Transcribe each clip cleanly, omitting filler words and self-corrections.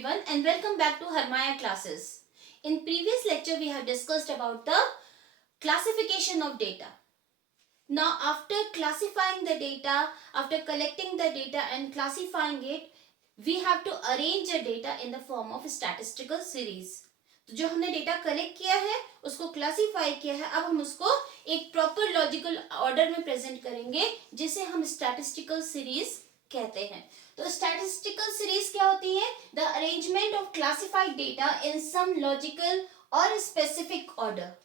everyone and welcome back to Harmaya classes. In previous lecture we have discussed about the classification of data. Now after classifying the data, after collecting the data and classifying it, we have to arrange the data in the form of statistical series. तो जो हमने data collect किया है उसको classify किया है, अब हम उसको एक प्रॉपर लॉजिकल ऑर्डर में प्रेजेंट करेंगे जिसे हम स्टैटिस्टिकल सीरीज कहते हैं. तो स्टैटिस्टिकल सीरीज क्या होती है? The arrangement of classified data in some logical और specific order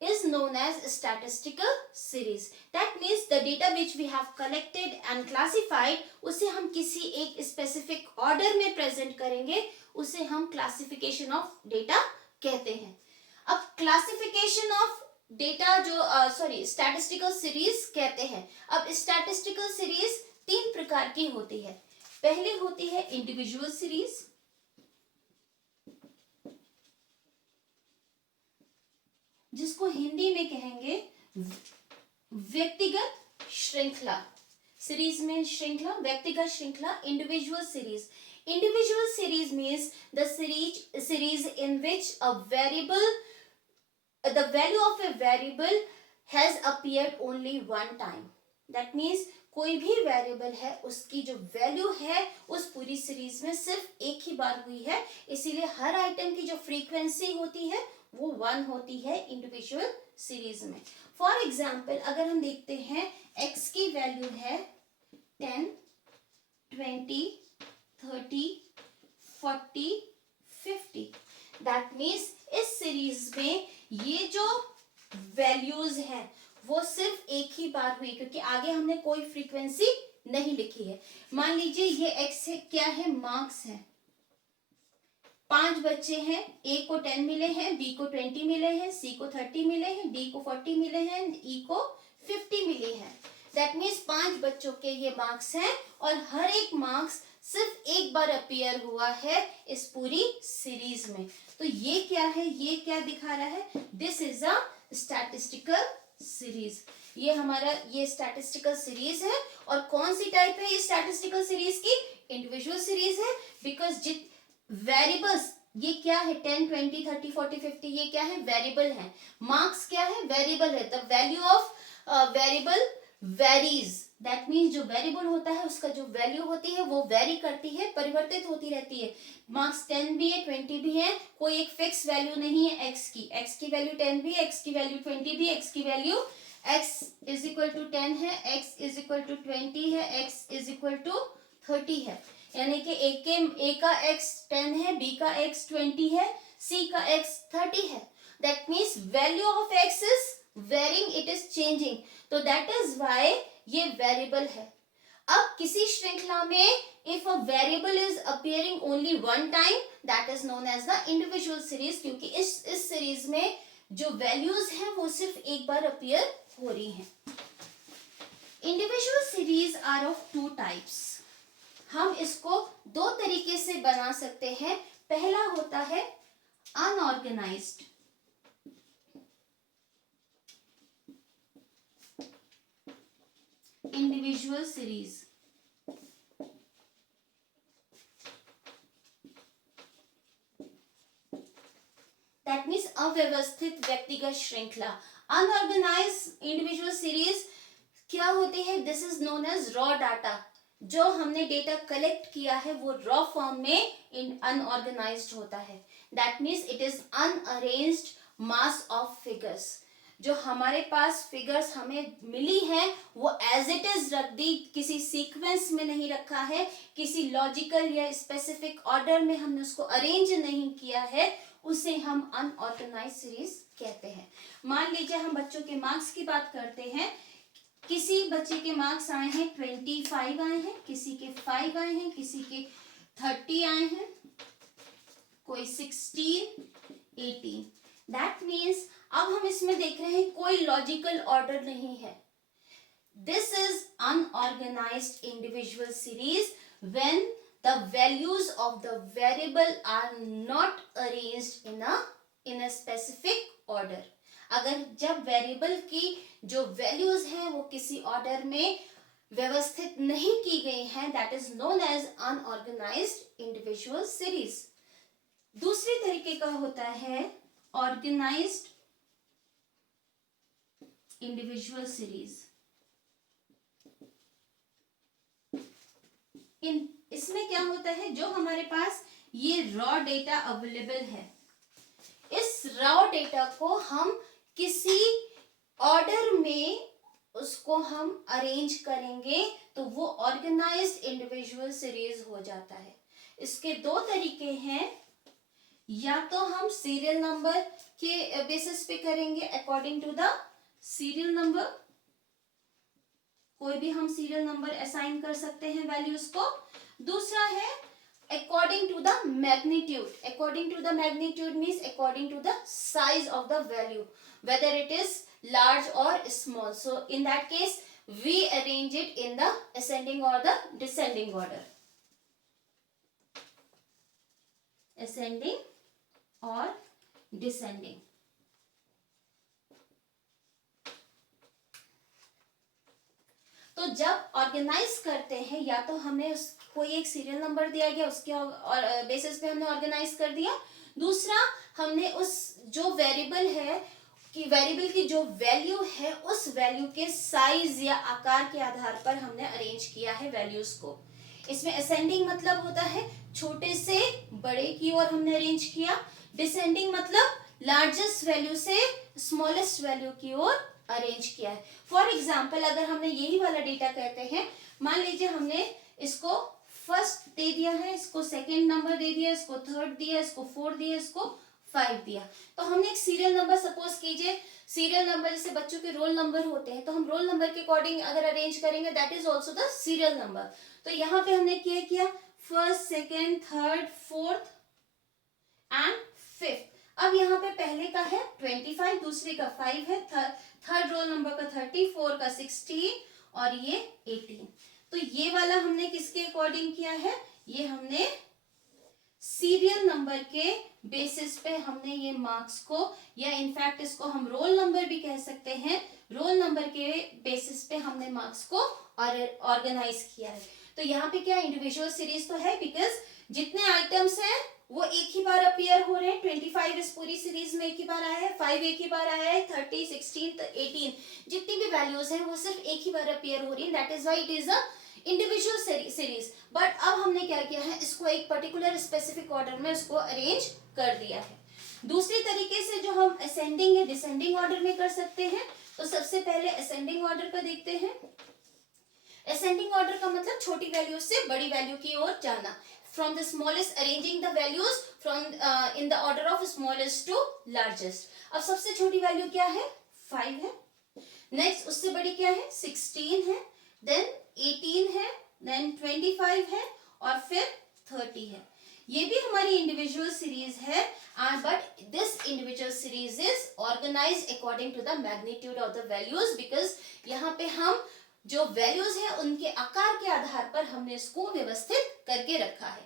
is known as statistical series. That means the data which we have collected and classified उसे हम किसी एक specific order में present करेंगे, उसे हम classification of data कहते हैं. अब classification of data जो statistical series कहते हैं. अब statistical series तीन प्रकार की होती है. पहले होती है individual series, जिसको हिंदी में कहेंगे व्यक्तिगत श्रृंखला. सीरीज में श्रृंखला, व्यक्तिगत श्रृंखला, individual series. Individual series means the series in which a variable, the value of a variable has appeared only one time. That means कोई भी वेरिएबल है उसकी जो वैल्यू है उस पूरी सीरीज में सिर्फ एक ही बार हुई है, इसीलिए हर आइटम की जो फ्रीक्वेंसी होती है वो 1 होती है इंडिविजुअल सीरीज में. फॉर एग्जाम्पल अगर हम देखते हैं x की वैल्यू है 10, 20, 30, 40, 50. दैट मीन्स इस सीरीज में ये जो वैल्यूज हैं वो सिर्फ एक ही बार हुई, क्योंकि आगे हमने कोई फ्रीक्वेंसी नहीं लिखी है. मान लीजिए ये x है, क्या है? मार्क्स है. 5 बच्चे हैं, A को 10 मिले हैं, B को 20 मिले हैं, C को 30 मिले हैं, D को 40 मिले हैं, E को 50 मिले हैं. दैट मीन्स 5 बच्चों के ये मार्क्स हैं और हर एक मार्क्स सिर्फ एक बार अपीयर हुआ है इस पूरी सीरीज में. तो ये क्या है? ये क्या दिखा रहा है? This is a statistical series. ये हमारा ये स्टैटिस्टिकल सीरीज है. और कौन सी टाइप है ये स्टैटिस्टिकल सीरीज की? इंडिविजुअल सीरीज है. बिकॉज वेरिएबल्स ये क्या है? 10, 20, 30, 40, 50 ये क्या है? वेरिएबल है. मार्क्स क्या है? वेरिएबल है. The value of variable varies. That means जो वेरिएबल होता है उसका जो वैल्यू होती है वो वेरी करती है, परिवर्तित होती रहती है. मार्क्स 10 भी है, 20 भी है, कोई एक फिक्स वैल्यू नहीं है x की. x की वैल्यू 10 भी है, x की वैल्यू 20 भी है, x की value x is equal to 10 है, x इज इक्वल टू 20 है, x इज इक्वल टू 30 है. यानी कि A का x 10 है, B का x 20 है, C का x 30 है. That means value of x is varying, it is changing. तो दैट इज वाई ये वेरिएबल है. अब किसी श्रृंखला में if a variable is appearing only one time, that is known as the individual series, क्योंकि इस सीरीज में जो वैल्यूज हैं वो सिर्फ एक बार अपीयर हो रही हैं. Individual series are of 2 types. हम इसको 2 तरीके से बना सकते हैं. पहला होता है unorganised. Individual series. That means अव्यवस्थित व्यक्तिगत श्रृंखला. अनऑर्गेनाइज्ड इंडिविजुअल सीरीज क्या होती है? This is known as raw data. जो हमने डेटा कलेक्ट किया है वो रॉ फॉर्म में अनऑर्गेनाइज्ड होता है. That means it is unarranged mass of figures. जो हमारे पास फिगर्स हमें मिली हैं वो एज इट इज रख दी, किसी सीक्वेंस में नहीं रखा है, किसी लॉजिकल या स्पेसिफिक ऑर्डर में हमने उसको अरेंज नहीं किया है, उसे हम अनऑर्गेनाइज्ड सीरीज कहते हैं. मान लीजिए हम बच्चों के मार्क्स की बात करते हैं. किसी बच्चे के मार्क्स आए हैं 25 आए हैं, किसी के 5 आए हैं, किसी के 30 आए हैं, कोई 16, 18. दैट मीन्स अब हम इसमें देख रहे हैं कोई लॉजिकल ऑर्डर नहीं है. This is unorganised individual series when the values of the variable are not arranged in a specific order. अगर जब वेरिएबल की जो वैल्यूज हैं वो किसी ऑर्डर में व्यवस्थित नहीं की गई हैं, that is known as unorganised individual series. दूसरे तरीके का होता है ऑर्गेनाइज्ड इंडिविजुअल सीरीज। इसमें क्या होता है, जो हमारे पास ये रॉ डेटा अवेलेबल है, इस रॉ डेटा को हम किसी ऑर्डर में उसको हम अरेंज करेंगे तो वो ऑर्गेनाइज्ड इंडिविजुअल सीरीज हो जाता है। इसके दो तरीके हैं, या तो हम सीरियल नंबर के बेसिस पे करेंगे, according to the serial number, कोई भी हम सीरियल नंबर असाइन कर सकते हैं वैल्यूज को। दूसरा है according to the magnitude. According to the magnitude means according to the size of the value, whether it is large or small. So in that case we arrange it in the ascending or the descending order. Ascending or descending. तो जब organise करते हैं, या तो हमने कोई एक serial number दिया गया, उसके बेसिस पे हमने ऑर्गेनाइज कर दिया। दूसरा, हमने उस जो वेरिएबल है कि वेरिएबल की जो वैल्यू है, उस वैल्यू के साइज या आकार के आधार पर हमने अरेंज किया है वैल्यूज को। इसमें असेंडिंग मतलब होता है छोटे से बड़े की ओर हमने अरेंज किया। डिसेंडिंग मतलब लार्जेस्ट वैल्यू से स्मॉलेस्ट वैल्यू की ओर अरेंज किया है। फॉर एग्जाम्पल, अगर हमने यही वाला डेटा कहते हैं, मान लीजिए हमने इसको फर्स्ट दे दिया है, इसको सेकंड नंबर दे दिया, इसको थर्ड दिया, इसको फोर्थ दिया, इसको 5 दिया, तो हमने एक सीरियल नंबर, सपोज कीजिए सीरियल नंबर, जैसे बच्चों के रोल नंबर होते हैं, तो हम रोल नंबर के अकॉर्डिंग अगर अरेंज करेंगे, that is also the serial number. तो यहाँ पे हमने क्या किया, first, second, third, fourth and fifth. अब यहाँ पे पहले का है 25, दूसरे का 5 है, थर्ड रोल नंबर का 30, फोर्थ का 16 और ये 18। तो ये वाला हमने किसके अकॉर्डिंग किया है, ये हमने सीरियल नंबर के बेसिस पे हमने ये मार्क्स को, या इनफैक्ट इसको हम रोल नंबर भी कह सकते हैं, रोल नंबर के बेसिस पे हमने मार्क्स को ऑर्गेनाइज किया है। तो यहाँ पे क्या इंडिविजुअल सीरीज तो है, बिकॉज जितने आइटम्स हैं वो एक ही बार अपीयर हो रहे हैं। 25 इस पूरी सीरीज में एक ही बार आया है, 5 एक ही बार आया है, 30, 16, 18 जितनी भी वैल्यूज हैं वो सिर्फ एक ही बार अपीयर हो रही है। That is why it is a individual series. But अब हमने क्या किया है, इसको एक पर्टिकुलर स्पेसिफिक ऑर्डर में इसको अरेंज कर दिया है। दूसरी तरीके से जो हम असेंडिंग या डिसेंडिंग ऑर्डर में कर सकते हैं, तो सबसे पहले असेंडिंग ऑर्डर का देखते हैं। असेंडिंग ऑर्डर का मतलब छोटी वैल्यू से बड़ी वैल्यू की ओर जाना, from the smallest arranging the values from in the order of smallest to largest। अब सबसे छोटी वैल्यू क्या है, 5 है। नेक्स्ट उससे बड़ी क्या है, 16 है, देन 18 है, देन 25 है और फिर 30 है। ये भी हमारी इंडिविजुअल सीरीज है, but this individual series is organised according to the magnitude of the values, because यहाँ पे हम जो वैल्यूज है उनके आकार के आधार पर हमने इसको व्यवस्थित करके रखा है।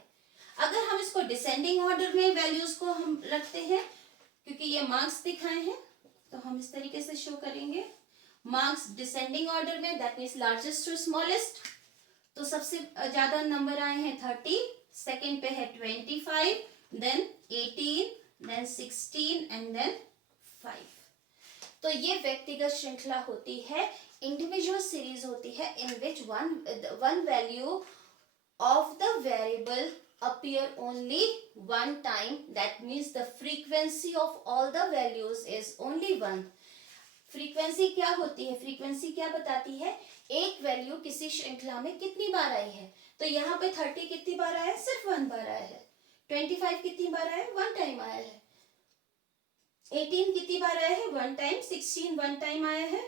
अगर हम इसको डिसेंडिंग ऑर्डर में वैल्यूज को हम रखते हैं, क्योंकि ये मार्क्स दिखाए हैं, तो हम इस तरीके से शो करेंगे मार्क्स डिसेंडिंग ऑर्डर में, that means largest to smallest. तो सबसे ज्यादा नंबर आए हैं 30, सेकेंड पे है 25, देन 18, देन 16 एंड देन 5। तो ये व्यक्तिगत श्रृंखला होती है, इंडिविजुअल सीरीज होती है, in which one value of the variable appear only one time, that means the frequency of all the values is only 1। Frequency क्या होती है, फ्रीक्वेंसी क्या बताती है, एक वैल्यू किसी श्रृंखला में कितनी बार आई है। तो यहाँ पे 30 कितनी बार आया है, सिर्फ 1 बार आया है। 25 कितनी बार आया है, 1 टाइम आया है। 18 कितनी बार आया है, 1 टाइम। 16 1 टाइम आया है,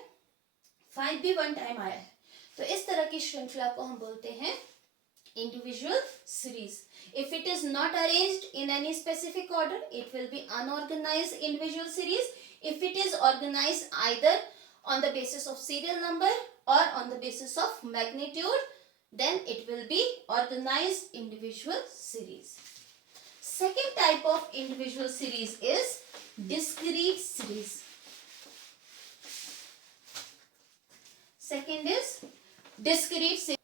5 भी 1 टाइम आया है। तो इस तरह की श्रृंखला को हम बोलते हैं individual series। If it is not arranged in any specific order, it will be unorganized individual series। If it is organized either on the basis of serial number or on the basis of magnitude, then it will be organized individual series। Second type of individual series is discrete series। Second is discrete series.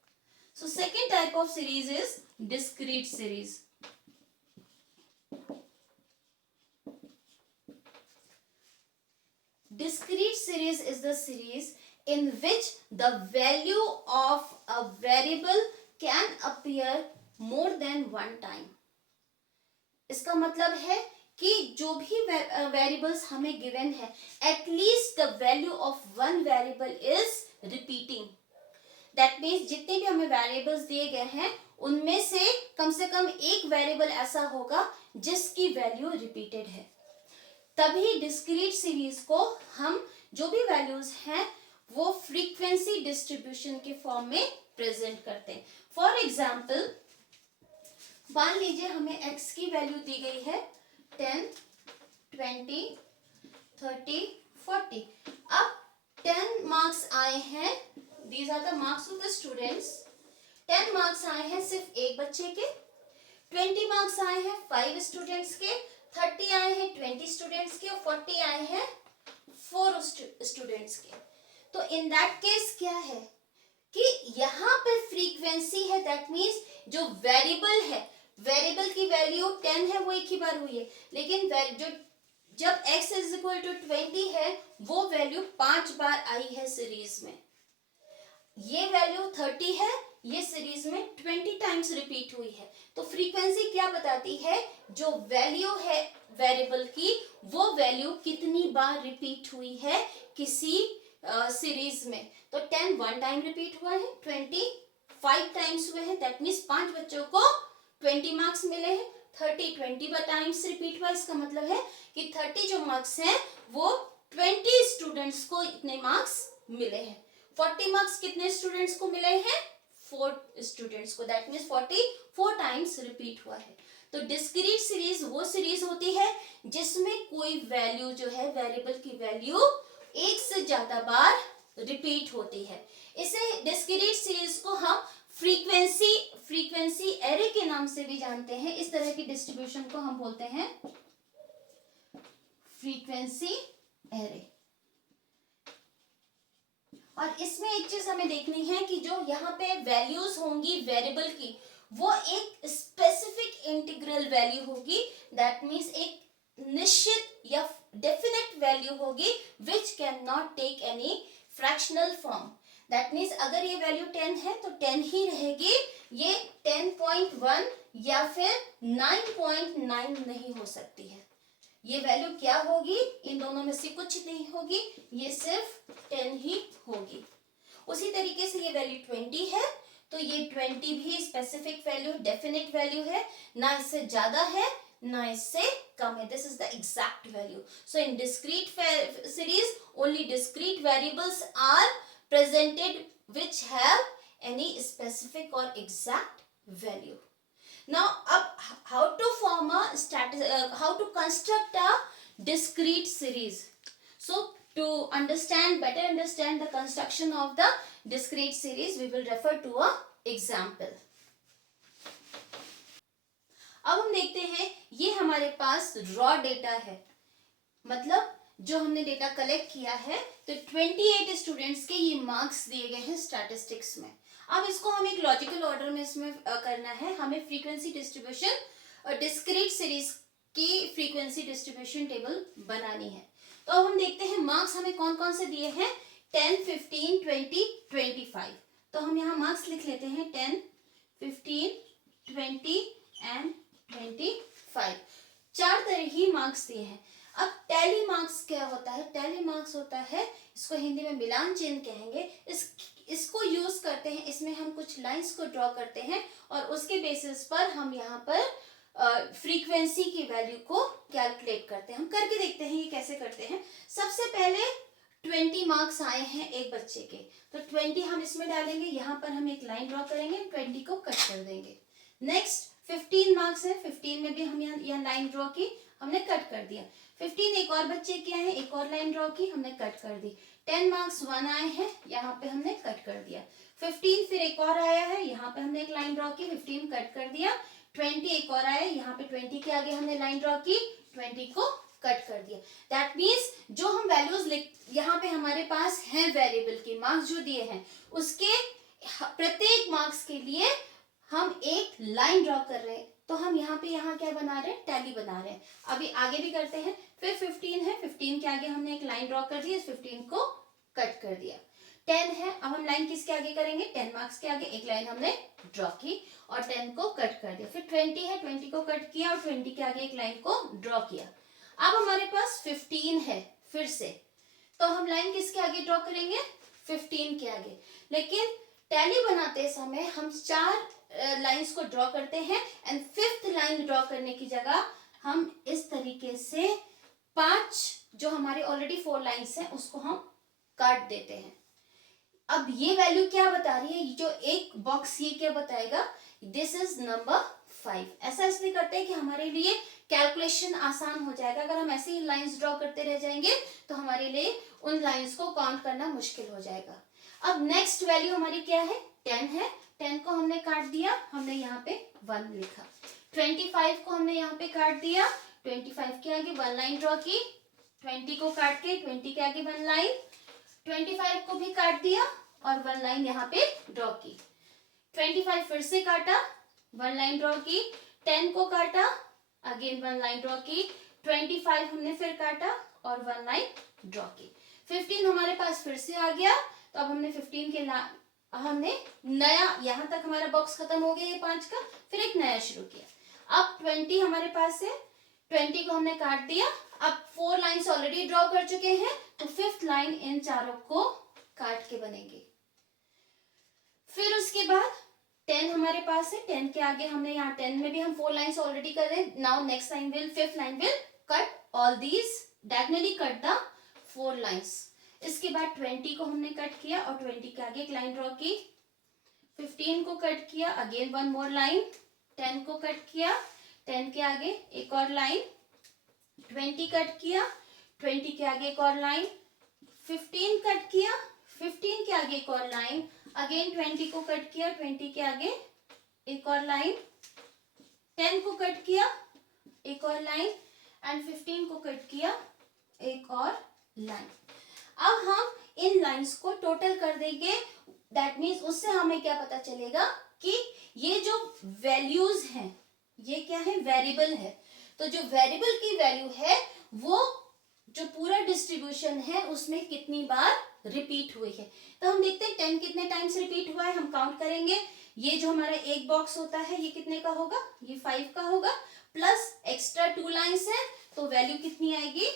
So second type of series is discrete series. Discrete series is the series in which the value of a variable can appear more than one time. इसका मतलब है कि जो भी variables हमें given है, at least the value of one variable is repeating. That means जितने भी हमें वेरिएबल्स दिए गए हैं उनमें से कम एक वेरिएबल ऐसा होगा जिसकी वैल्यू रिपीटेड है. तभी डिस्क्रीट सीरीज को हम जो भी वैल्यूज हैं वो फ्रीक्वेंसी डिस्ट्रीब्यूशन के फॉर्म में प्रेजेंट करते हैं. फॉर एग्जाम्पल, मान लीजिए हमें x की वैल्यू दी गई है 10, 20, 30, 40. अब 10 मार्क्स आए हैं, these are the marks of the students. 10 marks आए हैं सिर्फ एक बच्चे के, 20 मार्क्स आए हैं 5 स्टूडेंट्स के, 30 आए हैं 20 स्टूडेंट्स के और 40 आए हैं 4 स्टूडेंट्स के. तो इन दैट केस क्या है कि यहाँ पे फ्रीक्वेंसी है. दैट मीन्स जो वेरिएबल है, वेरिएबल की वैल्यू 10 है वो एक ही बार हुई है, लेकिन जो जब x इज इक्वल टू 20 है वो वैल्यू 5 बार आई है सीरीज में. ये वैल्यू 30 है, ये सीरीज में 20 टाइम्स रिपीट हुई है. तो फ्रीक्वेंसी क्या बताती है, जो वैल्यू है वेरिएबल की वो वैल्यू कितनी बार रिपीट हुई है किसी सीरीज में. तो 10 1 टाइम रिपीट हुआ है, 20 5 टाइम्स हुए हैं. दैट मीन्स 5 बच्चों को 20 मार्क्स मिले हैं. 30 20 टाइम्स रिपीट हुआ. इसका मतलब है कि 30 जो मार्क्स हैं वो 20 स्टूडेंट्स को इतने मार्क्स मिले हैं. 40 मार्क्स कितने स्टूडेंट्स को मिले हैं, 4 स्टूडेंट्स को. दैट मीन्स 44 टाइम्स रिपीट हुआ है. तो डिस्क्रीट सीरीज वो सीरीज होती है जिसमें कोई वैल्यू जो है, वेरिएबल की वैल्यू एक से ज्यादा बार रिपीट होती है. इसे डिस्क्रीट सीरीज को हम फ्रीक्वेंसी एरे के नाम से भी जानते हैं. इस तरह की डिस्ट्रीब्यूशन को हम बोलते हैं फ्रीक्वेंसी एरे. और इसमें एक चीज हमें देखनी है कि जो यहाँ पे वैल्यूज होंगी वेरिएबल की, वो एक स्पेसिफिक इंटीग्रल वैल्यू होगी. दैट मीन्स एक निश्चित या डेफिनेट वैल्यू होगी which can not take any fractional form. That means अगर ये वैल्यू 10 है तो 10 ही रहेगी. ये 10.1 या फिर 9.9 नहीं हो सकती है. ये वैल्यू क्या होगी, इन दोनों में से कुछ नहीं होगी, ये सिर्फ 10 ही होगी. उसी तरीके से ये वैल्यू 20 है तो ये 20 भी स्पेसिफिक वैल्यू, डेफिनेट वैल्यू है, ना इससे ज्यादा है ना इससे कम है. This is the exact value. So in discrete series only discrete variables are presented which have any specific or exact value. Now up how to form a how to construct a discrete series. So to better understand the construction of the discrete series, we will refer to a example. अब हम देखते हैं, ये हमारे पास raw data है, मतलब जो हमने डेटा कलेक्ट किया है. तो 28 स्टूडेंट्स के ये मार्क्स दिए गए हैं स्टैटिस्टिक्स में. अब इसको हमें एक लॉजिकल ऑर्डर में इसमें करना है. हमें फ्रीक्वेंसी डिस्ट्रीब्यूशन और डिस्क्रीट सीरीज की फ्रीक्वेंसी डिस्ट्रीब्यूशन टेबल बनानी है. तो अब हम देखते हैं मार्क्स हमें कौन कौन से दिए हैं, 10, 15, 20, 25. तो हम यहाँ मार्क्स लिख लेते हैं 10, 15, 20 एंड 25. 4 तरह ही मार्क्स दिए हैं. अब टैली मार्क्स क्या होता है, टैली मार्क्स होता है, इसको हिंदी में मिलान चिन्ह कहेंगे. इसको यूज करते हैं, इसमें हम कुछ लाइंस को ड्रॉ करते हैं और उसके बेसिस पर हम यहाँ पर फ्रीक्वेंसी की वैल्यू को कैलकुलेट करते हैं. हम करके देखते हैं ये कैसे करते हैं. सबसे पहले 20 मार्क्स आए हैं एक बच्चे के, तो 20 हम इसमें डालेंगे. यहाँ पर हम एक लाइन ड्रॉ करेंगे, 20 को कट कर देंगे. नेक्स्ट 15 मार्क्स है, 15 में भी हम यहाँ लाइन ड्रॉ की, हमने कट कर दिया. 15 एक और बच्चे के आए, एक और लाइन ड्रॉ की, हमने कट कर दी. 10 मार्क्स 1 आए हैं, यहाँ पे हमने कट कर दिया. 15 फिर एक और आया है, यहाँ पे हमने एक लाइन ड्रॉ की, 15 कट कर दिया. 20 एक और आया, यहाँ पे 20 के आगे हमने लाइन ड्रॉ की, 20 को कट कर दिया. दैट मीन्स जो हम वैल्यूज यहाँ पे हमारे पास हैं वेरिएबल के मार्क्स जो दिए हैं उसके प्रत्येक मार्क्स के लिए हम एक लाइन ड्रॉ कर रहे हैं, तो हम यहाँ पे यहाँ क्या बना रहे हैं, टैली बना रहे हैं। अभी आगे भी करते हैं। फिर 15 है, 15 के आगे हमने एक लाइन ड्रॉ कर दी, इस 15 को कट कर दिया। 10 है, अब हम लाइन किसके आगे करेंगे, 10 मार्क्स के आगे एक लाइन हमने ड्रॉ की और 10 को कट कर दिया। फिर 20 है, 20 को कट किया और 20 के आगे एक लाइन को ड्रॉ किया। अब हमारे पास 15 है फिर से, तो हम लाइन किसके आगे ड्रॉ करेंगे, 15 के आगे। लेकिन टैली बनाते समय हम 4 लाइंस को ड्रॉ करते हैं एंड 5th लाइन ड्रॉ करने की जगह हम इस तरीके से 5 जो हमारे ऑलरेडी 4 लाइंस हैं उसको हम काट देते हैं। अब ये वैल्यू क्या बता रही है, जो एक बॉक्स ये क्या बताएगा, दिस इज नंबर 5। ऐसा इसलिए करते हैं कि हमारे लिए कैलकुलेशन आसान हो जाएगा। अगर हम ऐसे ही लाइंस ड्रॉ करते रह जाएंगे तो हमारे लिए उन लाइंस को काउंट करना मुश्किल हो जाएगा। अब नेक्स्ट वैल्यू हमारी क्या है, 10 है। 10 को हमने काट दिया, हमने यहाँ पे 1 लिखा। 25 को हमने यहाँ पे काट दिया, 25 के आगे 1 लाइन ड्रॉ की। 20 को काट के 20 के आगे 1 लाइन, 25 को भी काट दिया और 1 लाइन यहाँ पे ड्रॉ की। 25 फिर से काटा, 1 लाइन ड्रॉ की। 10 को काटा, अगेन 1 लाइन ड्रॉ की। 25 हमने फिर काटा और 1 लाइन ड्रॉ की। 15 हमारे पास फिर से आ गया, तो अब हमने 15 के हमने नया, यहाँ तक हमारा बॉक्स खत्म हो गया ये 5 का, फिर एक नया शुरू किया। अब 20 हमारे पास है, 20 को हमने काट दिया। अब 4 लाइंस ऑलरेडी ड्रॉ कर चुके हैं, तो 5th लाइन इन चारों को काट के बनेंगे। फिर उसके बाद 10 हमारे पास है, 10 के आगे हमने यहाँ 10 में भी हम 4 लाइंस ऑलरेडी कर रहे हैं। Now next line will, 5th line will cut all these, diagonally cut the 4 lines. इसके बाद 20 को हमने कट किया और 20 के आगे एक लाइन ड्रॉ की। 15 को कट किया, अगेन 1 मोर लाइन। 10 को कट किया, 10 के आगे एक और लाइन। 20 कट किया, 20 के आगे एक और लाइन। 15 कट किया, 15 के आगे एक और लाइन। अगेन 20 को कट किया, 20 के आगे एक और लाइन। 10 को कट किया, एक और लाइन एंड 15 को कट किया, एक और लाइन। अब हम इन लाइंस को टोटल कर देंगे, दैट मीन्स उससे हमें क्या पता चलेगा कि ये जो वैल्यूज हैं ये क्या है, वेरिएबल है। तो जो वेरिएबल की वैल्यू है वो जो पूरा डिस्ट्रीब्यूशन है उसमें कितनी बार रिपीट हुई है। तो हम देखते हैं 10 कितने टाइम्स रिपीट हुआ है, हम काउंट करेंगे। ये जो हमारा एक बॉक्स होता है ये कितने का होगा, ये 5 का होगा, प्लस एक्स्ट्रा 2 लाइंस है तो वैल्यू कितनी आएगी,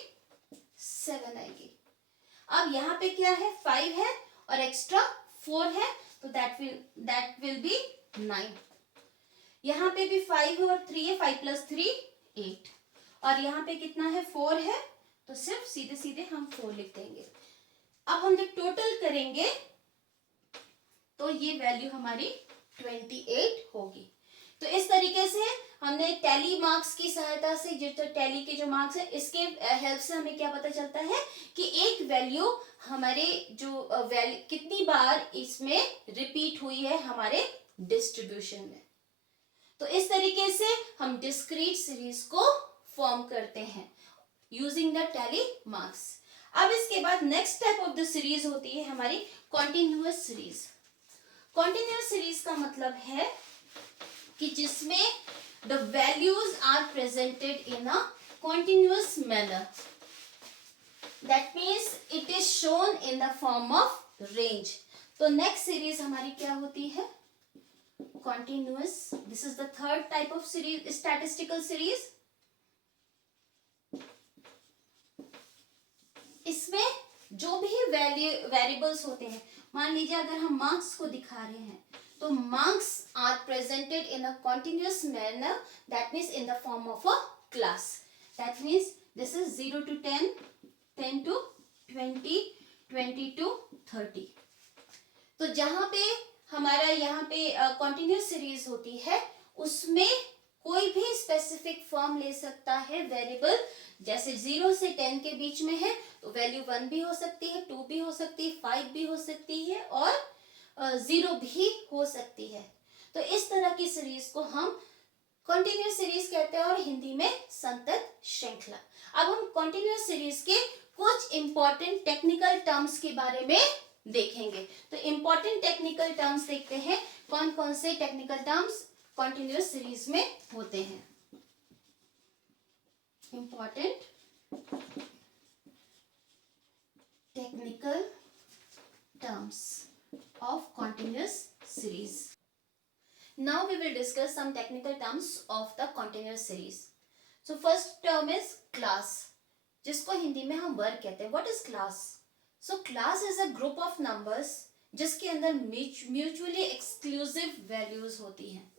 7 आएगी। अब यहाँ पे क्या है, 5 है और एक्स्ट्रा 4 है, तो दैट विल बी 9। यहाँ पे भी 5 है और 3 है, 5 + 3 8। और यहाँ पे कितना है, 4 है, तो सिर्फ सीधे सीधे हम 4 लिख देंगे। अब हम जब टोटल करेंगे तो ये वैल्यू हमारी 28 होगी। तो इस तरीके से हमने टैली मार्क्स की सहायता से, जो टैली के जो मार्क्स है इसके हेल्प से हमें क्या पता चलता है कि एक वैल्यू हमारे जो वैल्यू कितनी बार इसमें रिपीट हुई है हमारे डिस्ट्रीब्यूशन में। तो इस तरीके से हम डिस्क्रीट सीरीज को फॉर्म करते हैं यूजिंग द टैली मार्क्स। अब इसके बाद next type of the series होती है हमारी कॉन्टिन्यूअस सीरीज। कॉन्टिन्यूअस सीरीज का मतलब है कि जिसमें the values are presented in a continuous manner. That means it is shown in the form of range. तो next series हमारी क्या होती है, continuous. This is the third type of series, statistical series. इसमें जो भी वेरिएबल्स होते हैं, मान लीजिए अगर हम मार्क्स को दिखा रहे हैं तो marks are presented in a continuous manner, that means in the form of a class. That means this is 0 to 10, 10 to 20, 20 to 30. तो जहाँ पे हमारा यहाँ पे continuous series होती है उसमें कोई भी स्पेसिफिक फॉर्म ले सकता है वेरिएबल। जैसे 0 से 10 के बीच में है तो वैल्यू 1 भी हो सकती है, 2 भी हो सकती है, 5 भी हो सकती है और 0 भी हो सकती है। तो इस तरह की सीरीज को हम कंटिन्यूअस सीरीज कहते हैं और हिंदी में संतत श्रृंखला। अब हम कंटिन्यूअस सीरीज के कुछ इंपॉर्टेंट टेक्निकल टर्म्स के बारे में देखेंगे। तो इंपॉर्टेंट टेक्निकल टर्म्स देखते हैं, कौन कौन से टेक्निकल टर्म्स कॉन्टिन्यूअस सीरीज में होते हैं। Important technical terms of continuous series. Now we will discuss some technical terms of the continuous series. So first term is class, जिसको हिंदी में हम वर्ग कहते हैं. What is class? So class is a group of numbers जिसके अंदर mutually exclusive values होती हैं.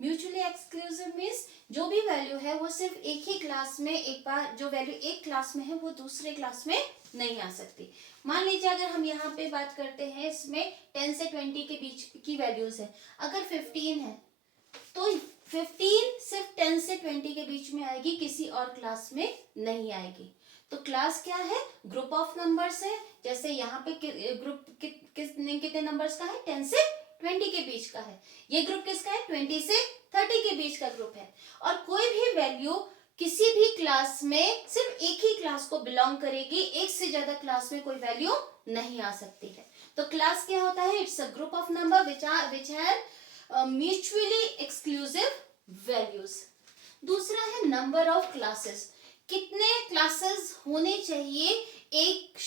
म्यूचुअली एक्सक्लूसिव मीन्स जो भी वैल्यू है वो सिर्फ एक ही क्लास में, एक बार जो वैल्यू एक क्लास में है वो दूसरे क्लास में नहीं आ सकती. मान लीजिए अगर हम यहाँ पे बात करते हैं, इसमें 10 से 20 के बीच की वैल्यूज है. अगर 15 है तो 15 सिर्फ 10 से 20 के बीच में आएगी, किसी और क्लास में नहीं आएगी. तो क्लास क्या है? ग्रुप ऑफ नंबर्स है. जैसे यहाँ पे ग्रुप कितने नंबर्स का है? 10 से 20 के बीच का है. ये ग्रुप किसका है? 20 से 30 के बीच का ग्रुप है. और कोई भी वैल्यू किसी भी क्लास में सिर्फ एक ही क्लास को बिलोंग करेगी, एक से ज्यादा क्लास में कोई वैल्यू नहीं आ सकती है. तो क्लास क्या होता है? It's a group of number which have mutually exclusive values. दूसरा है नंबर ऑफ क्लासेस. कितने क्लासेस होने चाहिए एक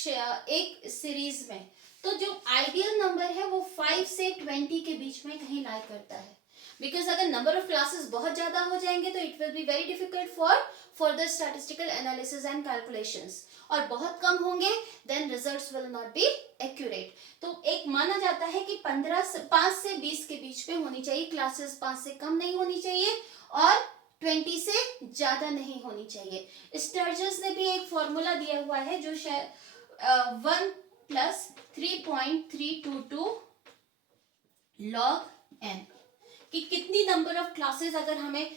सीरीज में? तो जो आइडियल नंबर है वो 5 से 20 के बीच में कहीं लाई करता है. बिकॉज अगर नंबर ऑफ क्लासेस बहुत ज्यादा हो जाएंगे तो it will be very difficult for further statistical analysis and calculations. और बहुत कम होंगे then results will not be accurate. तो एक माना जाता है कि 5 से 20 के बीच में होनी चाहिए क्लासेस. 5 से कम नहीं होनी चाहिए और 20 से ज्यादा नहीं होनी चाहिए. स्टर्जस ने भी एक फॉर्मूला दिया हुआ है जो शायद 1 प्लस 3.322 log n, कि कितनी नंबर ऑफ क्लासेस अगर हमें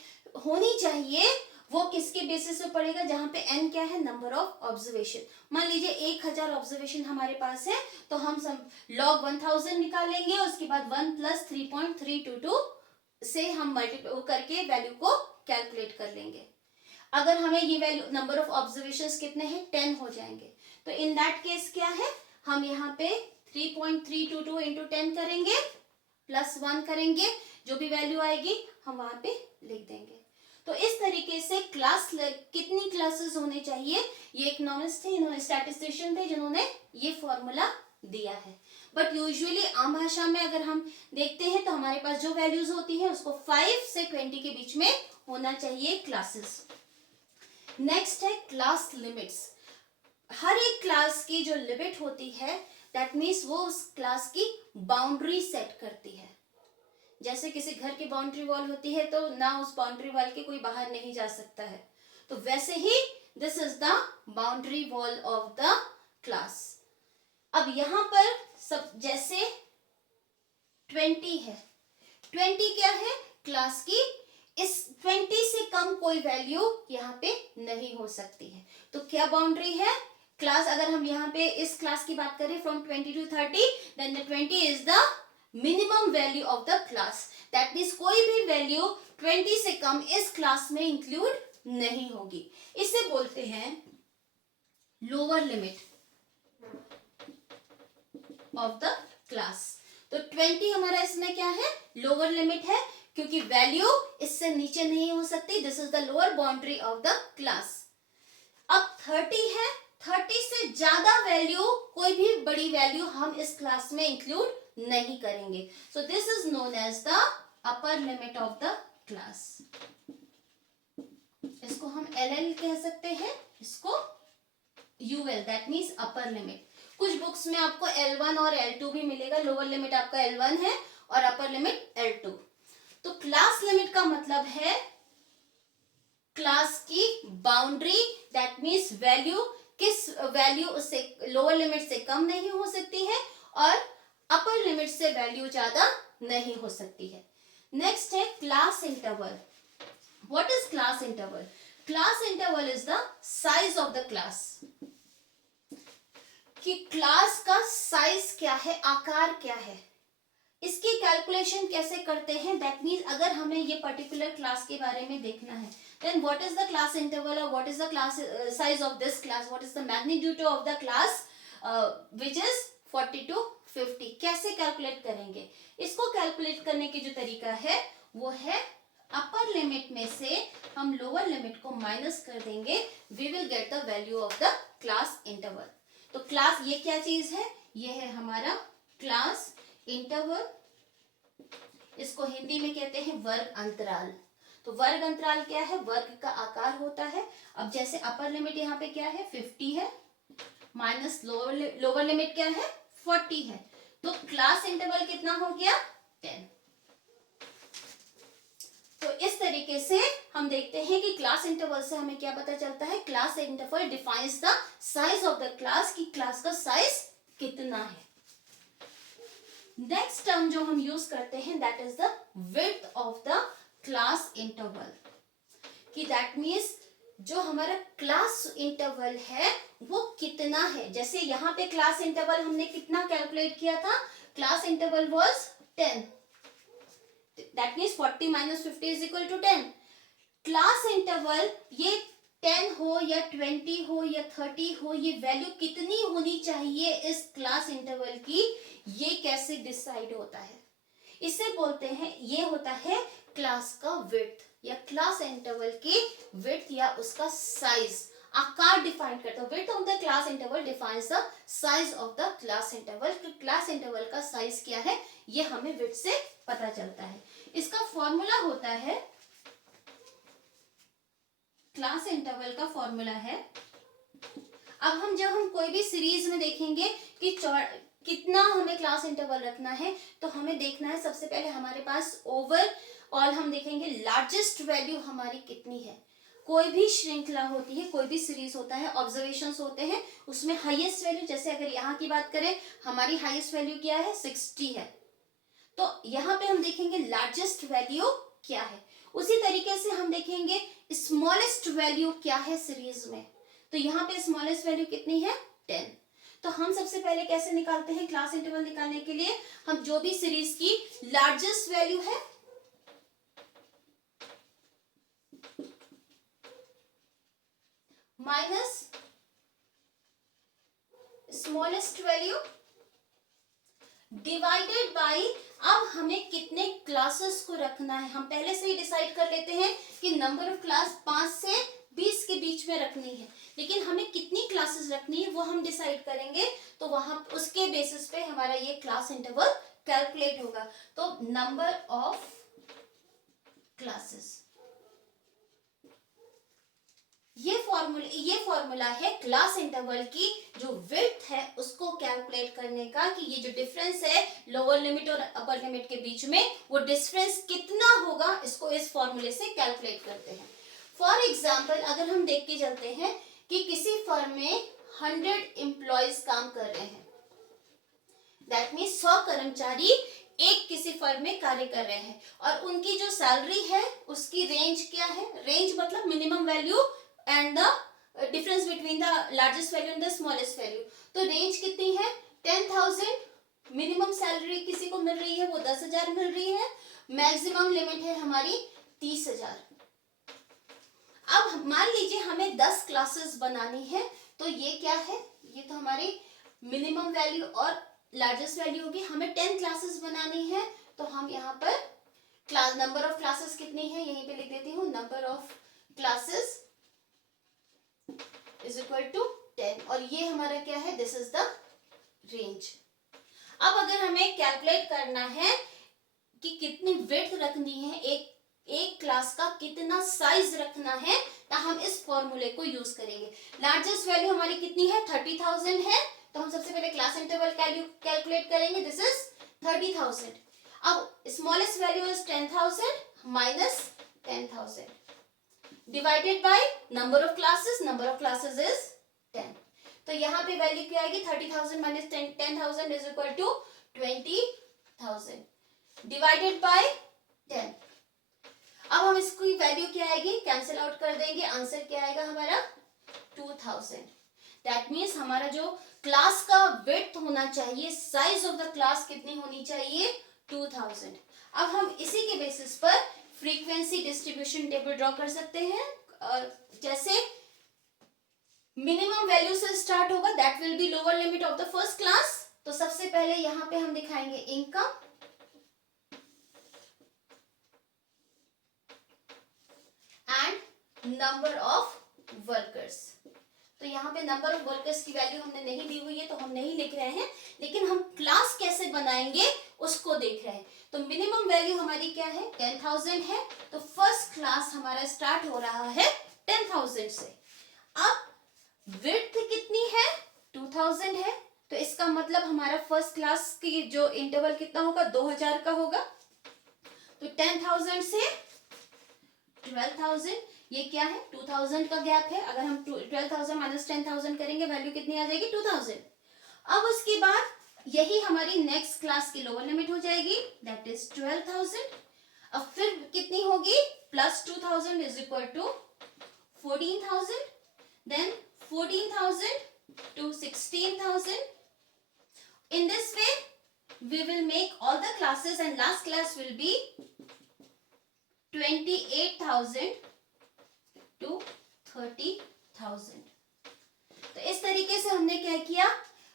होनी चाहिए वो किसके बेसिस पे पड़ेगा? जहां पे n क्या है? Number of observation. मान लीजिए 1000 ऑब्जर्वेशन हमारे पास है तो हम सब log 1000 निकालेंगे, उसके बाद 1 प्लस 3.322 से हम मल्टीप्लाई करके वैल्यू को कैलकुलेट कर लेंगे. अगर हमें ये वैल्यू नंबर ऑफ ऑब्जर्वेशंस कितने हैं? 10 हो जाएंगे. तो इन दैट केस क्या है? हम यहाँ पे 3.322 इंटू 10 करेंगे, प्लस 1 करेंगे, जो भी वैल्यू आएगी हम वहां पे लिख देंगे. तो इस तरीके से कितनी क्लासेस होने चाहिए, ये इकोनॉमिस्ट थे, इन्होंने स्टैटिस्टिशियन थे जिन्होंने ये फॉर्मूला दिया है. बट यूजुअली आम भाषा में अगर हम देखते हैं तो हमारे पास जो वैल्यूज होती है उसको 5 से 20 के बीच में होना चाहिए क्लासेस. नेक्स्ट है क्लास लिमिट्स. हर एक क्लास की जो लिमिट होती है दैट मीन्स वो उस क्लास की बाउंड्री सेट करती है. जैसे किसी घर की बाउंड्री वॉल होती है तो ना उस बाउंड्री वॉल के कोई बाहर नहीं जा सकता है, तो वैसे ही this is the boundary wall of the class. अब यहाँ पर सब जैसे 20 है, 20 क्या है? क्लास की. इस 20 से कम कोई वैल्यू यहाँ पे नहीं हो सकती है. तो क्या बाउंड्री है? क्लास अगर हम यहाँ पे इस क्लास की बात करें from 20 to 30 then the 20 is the minimum value of the class. That means कोई भी वैल्यू 20 से कम इस क्लास में इंक्लूड नहीं होगी. इसे बोलते हैं lower limit of the class. तो 20 हमारा इसमें क्या है? लोअर लिमिट है, क्योंकि वैल्यू इससे नीचे नहीं हो सकती. This is the lower boundary of the class. अब 30 है, 30 से ज्यादा वैल्यू, कोई भी बड़ी वैल्यू हम इस क्लास में इंक्लूड नहीं करेंगे. So this is known as the upper limit of the class. इसको हम LL कह सकते हैं, इसको UL, that means upper limit. कुछ बुक्स में आपको L1 और L2 भी मिलेगा. लोअर लिमिट आपका L1 है और अपर लिमिट L2. तो क्लास लिमिट का मतलब है क्लास की बाउंड्री. दैट मीन्स वैल्यू, किस वैल्यू से लोअर लिमिट से कम नहीं हो सकती है और अपर लिमिट से वैल्यू ज्यादा नहीं हो सकती है. नेक्स्ट है class interval. What is class interval? Class interval is the size of the class. कि क्लास का साइज क्या है, आकार क्या है, इसकी कैलकुलेशन कैसे करते हैं. दैट मीन्स अगर हमें ये पर्टिकुलर क्लास के बारे में देखना है then what is the class interval or what is the class size of this class, what is the magnitude of the class which is 40 to 50। कैसे कैलकुलेट करेंगे इसको? कैलकुलेट करने की जो तरीका है वो है अपर लिमिट में से हम लोअर लिमिट को माइनस कर देंगे, we will get the value of the class interval. तो क्लास ये क्या चीज है? ये है हमारा क्लास इंटरवल। इसको हिंदी में कहते हैं वर्ग अंतराल। तो वर्ग अंतराल क्या है? वर्ग का आकार होता है। अब जैसे अपर लिमिट यहाँ पे क्या है? 50 है, माइनस लोअर लिमिट क्या है? 40 है। तो क्लास इंटरवल कितना हो गया? 10। तो इस तरीके से हम देखते हैं कि क्लास इंटरवल से हमें क्या पता चलता है? Class interval defines the size of the class, कि क्लास का साइज कितना है। नेक्स्ट टर्म जो हम यूज करते हैं that is the width of the class interval, कि दैट मीन्स जो हमारा क्लास इंटरवल है वो कितना है। जैसे यहाँ पे क्लास इंटरवल हमने कितना कैलकुलेट किया था? Class interval was 10, that means 40 minus 50 is equal to 10। Class interval ये 10 हो या 20 हो या 30 हो, ये वैल्यू कितनी होनी चाहिए इस क्लास इंटरवल की, ये कैसे डिसाइड होता है? इसे बोलते हैं, ये होता है क्लास का विड्थ, या क्लास इंटरवल की विड्थ या उसका साइज, आकार डिफाइन करता है। Width of the class interval defines the size of the class interval. Class interval का साइज क्या है ये हमें विड्थ से पता चलता है। इसका फॉर्मूला होता है, क्लास इंटरवल का फॉर्मूला है, अब जब हम कोई भी सीरीज में देखेंगे कि कितना हमें क्लास इंटरवल रखना है, तो हमें देखना है सबसे पहले हमारे पास ओवरऑल हम देखेंगे लार्जेस्ट वैल्यू हमारी कितनी है। कोई भी श्रृंखला होती है, कोई भी सीरीज होता है, ऑब्जर्वेशंस होते हैं, उसमें हाईएस्ट वैल्यू, जैसे अगर यहाँ की बात करें हमारी हाईएस्ट वैल्यू क्या है? 60 है। तो यहाँ पे हम देखेंगे लार्जेस्ट वैल्यू क्या है। उसी तरीके से हम देखेंगे स्मॉलेस्ट वैल्यू क्या है सीरीज में। तो यहाँ पे स्मॉलेस्ट वैल्यू कितनी है? 10। तो हम सबसे पहले कैसे निकालते हैं? क्लास इंटरवल निकालने के लिए हम जो भी सीरीज की लार्जेस्ट वैल्यू है minus smallest value divided by, अब हमें कितने क्लासेस को रखना है हम पहले से ही डिसाइड कर लेते हैं कि नंबर ऑफ क्लास 5 से 20 के बीच में रखनी है, लेकिन हमें कितनी क्लासेस रखनी है वो हम डिसाइड करेंगे। तो वहां उसके बेसिस पे हमारा ये क्लास इंटरवल कैलकुलेट होगा। तो नंबर ऑफ क्लासेस, ये फॉर्मूला है क्लास इंटरवल की जो विड्थ है उसको कैलकुलेट करने का, कि ये जो डिफरेंस है लोअर लिमिट और अपर लिमिट के बीच में वो डिफरेंस कितना होगा, इसको इस फॉर्मूले से कैलकुलेट करते हैं। फॉर एग्जाम्पल अगर हम देख के चलते हैं कि किसी फर्म में 100 एम्प्लॉयज काम कर रहे हैं, दैट मीन्स 100 कर्मचारी एक किसी फर्म में कार्य कर रहे हैं, और उनकी जो सैलरी है उसकी रेंज क्या है? रेंज मतलब minimum value and the difference between the largest value and the smallest value. तो रेंज कितनी है? 10,000। मिनिमम सैलरी किसी को मिल रही है वो 10,000 मिल रही है। मैक्सिमम लिमिट है हमारी 30,000। अब मान लीजिए हमें 10 क्लासेस बनानी है, तो ये क्या है? ये तो हमारी मिनिमम वैल्यू और लार्जेस्ट वैल्यू होगी। हमें 10 क्लासेस बनानी है, तो हम यहाँ पर क्लास नंबर ऑफ क्लासेस कितनी है यहीं पे लिख देती हूँ। Number of classes is equal to 10, और ये हमारा क्या है? This is the range. अब अगर हमें कैलकुलेट करना है कि कितनी विड्थ रखनी है, एक क्लास का कितना साइज रखना है, तो हम इस फॉर्मूले को यूज करेंगे। लार्जेस्ट वैल्यू हमारी कितनी है? 30,000 है, तो हम सबसे पहले क्लास इंटरवल कैलकुलेट करेंगे। This is 30,000। अब smallest value is 10,000 minus 10,000 divided by number of classes. Number of classes is 10। तो यहाँ पे वैल्यू क्या आएगी? 30,000 minus 10,000 is equal to 20,000 divided by 10। अब हम इसकी वैल्यू क्या आएगी? कैंसिल आउट कर देंगे। आंसर क्या आएगा हमारा? 2000। दैट मीन्स हमारा जो क्लास का विड्थ होना चाहिए, साइज ऑफ द क्लास कितनी होनी चाहिए? 2000। अब हम इसी के बेसिस पर फ्रीक्वेंसी डिस्ट्रीब्यूशन टेबल ड्रॉ कर सकते हैं। जैसे मिनिमम वैल्यू से स्टार्ट होगा, that will be lower limit of the first class, तो सबसे पहले यहाँ पे हम दिखाएंगे income and number of workers. तो यहाँ पे नंबर ऑफ वर्कर्स की वैल्यू हमने नहीं दी हुई है तो हम नहीं लिख रहे हैं, लेकिन हम क्लास कैसे बनाएंगे उसको देख रहे हैं। तो मिनिमम वैल्यू हमारी क्या है, 10,000 है। तो फर्स्ट क्लास हमारा स्टार्ट हो रहा है 10,000 से। अब विड्थ कितनी है, 2,000 है। तो इसका मतलब हमारा फर्स्ट क्लास की जो इंटरवल कितना होगा, 2,000 का होगा। तो 10,000 से 12,000, ये क्या है, 2,000 का गैप है। अगर हम 12,000 माइनस 10,000 करेंगे, वैल्यू कितनी आ जाएगी, 2,000। अब उसके बाद यही हमारी नेक्स्ट क्लास की लोअर लिमिट हो जाएगी, दैट इज 12,000। अब फिर कितनी होगी, plus 2,000 is equal to 14,000, then 14,000 to 16,000. In this way, we will make all the classes and last class will be 28,000 to 30,000. तो इस तरीके से हमने क्या किया,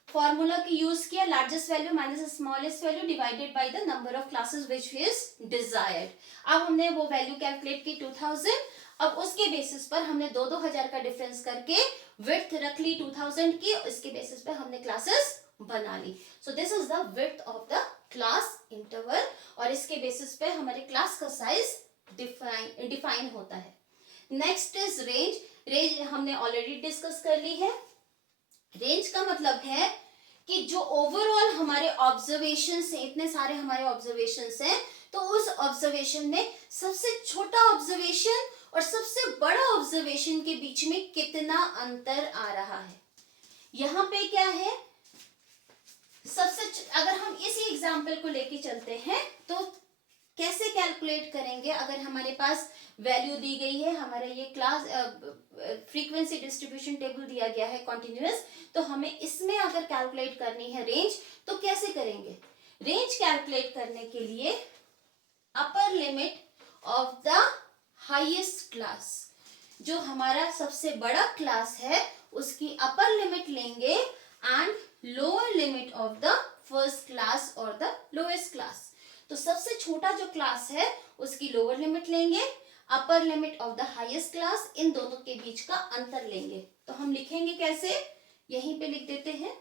फॉर्मूला की यूज किया, largest value minus smallest value divided by the number of classes which is desired. अब हमने वो वैल्यू कैलकुलेट की 2000। अब उसके बेसिस पर हमने 2,000 का डिफरेंस करके विड्थ रख ली 2000 की, इसके बेसिस पर हमने क्लासेस बना ली। So this is the width of the class interval, और इसके बेसिस पे हमारे क्लास का साइज डिफाइन होता है। Next is range. रेंज हमने ऑलरेडी डिस्कस कर ली है। रेंज का मतलब है कि जो ओवरऑल हमारे ऑब्जर्वेशन है, इतने सारे हमारे ऑब्जर्वेशन हैं, तो उस ऑब्जर्वेशन में सबसे छोटा ऑब्जर्वेशन और सबसे बड़ा ऑब्जर्वेशन के बीच में कितना अंतर आ रहा है। यहाँ पे क्या है, सबसे अगर हम इसी एग्जाम्पल को लेके चलते हैं तो कैसे कैलकुलेट करेंगे। अगर हमारे पास वैल्यू दी गई है, हमारा ये क्लास फ्रीक्वेंसी डिस्ट्रीब्यूशन टेबल दिया गया है कॉन्टिन्यूअस, तो हमें इसमें अगर कैलकुलेट करनी है रेंज, तो कैसे करेंगे। रेंज कैलकुलेट करने के लिए अपर limit of the highest class, जो हमारा सबसे बड़ा क्लास है, उसकी अपर लिमिट लेंगे and lower limit of the first class और द लोएस्ट क्लास। तो सबसे छोटा जो क्लास है उसकी लोअर लिमिट लेंगे, upper limit of the highest class, इन दोनों के बीच का अंतर लेंगे। तो हम लिखेंगे कैसे, यहीं पे लिख देते हैं।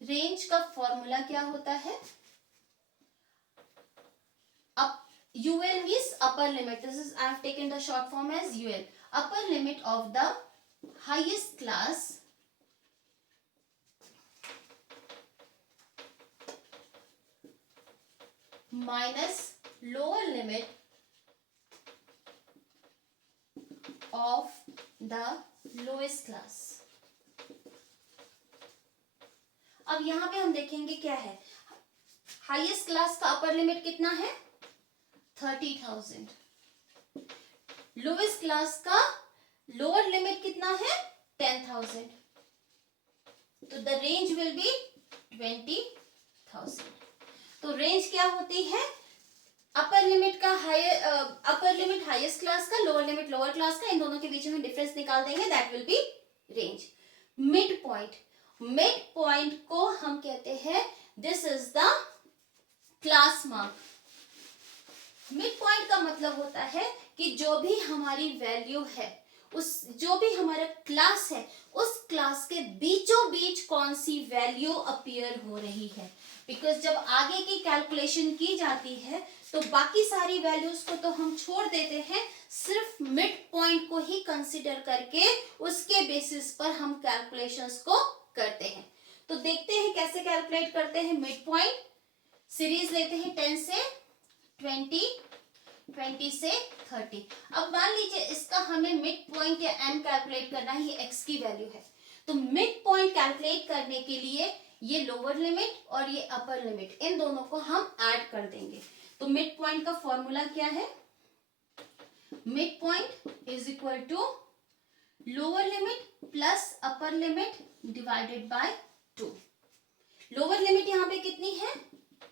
रेंज का फॉर्मूला क्या होता है, UL means upper limit. This is I have taken the short form as UL. Upper limit of the highest class minus lower limit of the lowest class. अब यहाँ पे हम देखेंगे क्या है, हाईएस्ट क्लास का अपर लिमिट कितना है, 30,000। लोवेस्ट क्लास का लोअर लिमिट कितना है, 10,000। तो द रेंज विल बी 20,000। तो रेंज क्या होती है, अपर लिमिट का अपर लिमिट हाईएस्ट क्लास का, लोअर लिमिट लोअर क्लास का, इन दोनों के बीच में डिफरेंस निकाल देंगे, that will be range. Mid point, mid point को हम कहते हैं this is the class mark. Mid point का मतलब होता है कि जो भी हमारी वैल्यू है, उस जो भी हमारा क्लास है, उस क्लास के बीचों बीच कौन सी वैल्यू अपीयर हो रही है। बिकॉज जब आगे की कैलकुलेशन की जाती है तो बाकी सारी वैल्यूज को तो हम छोड़ देते हैं, सिर्फ मिड पॉइंट को ही कंसिडर करके उसके बेसिस पर हम कैलकुलेशंस को करते हैं। तो देखते हैं कैसे कैलकुलेट करते हैं मिड पॉइंट। सीरीज लेते हैं 10 से 20, 20 से 30। अब मान लीजिए इसका हमें मिड पॉइंट या एम कैलकुलेट करना है, ये एक्स की वैल्यू है। तो मिड पॉइंट कैलकुलेट करने के लिए ये लोअर लिमिट और ये अपर लिमिट, इन दोनों को हम ऐड कर देंगे। तो मिड पॉइंट का फॉर्मूला क्या है, mid point is equal to lower limit plus upper limit divided by 2। Lower limit यहाँ पे कितनी है,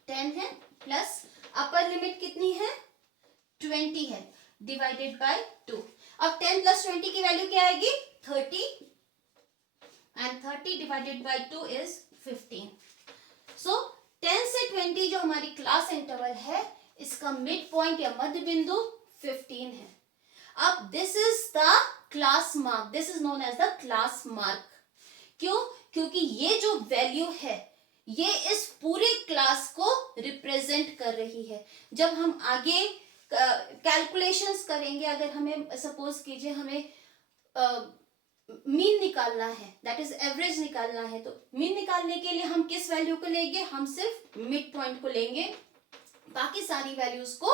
10 है, प्लस अपर लिमिट कितनी है, 20 है, डिवाइडेड बाय 2। अब 10 प्लस 20 की वैल्यू क्या आएगी, 30, एंड 30 डिवाइडेड बाय 2 इज 15। सो 10 से 20 जो हमारी क्लास इंटरवल है, इसका मिड पॉइंट या मध्य बिंदु 15 है। अब this is the class mark, this is known as the class mark. क्यों? क्योंकि ये जो वैल्यू है ये इस पूरे क्लास को रिप्रेजेंट कर रही है। जब हम आगे कैलकुलेशंस करेंगे, अगर हमें सपोज कीजिए हमें मीन निकालना है, दैट इज एवरेज निकालना है, तो मीन निकालने के लिए हम किस वैल्यू को लेंगे? हम सिर्फ मिड पॉइंट को लेंगे, बाकी सारी वैल्यूज को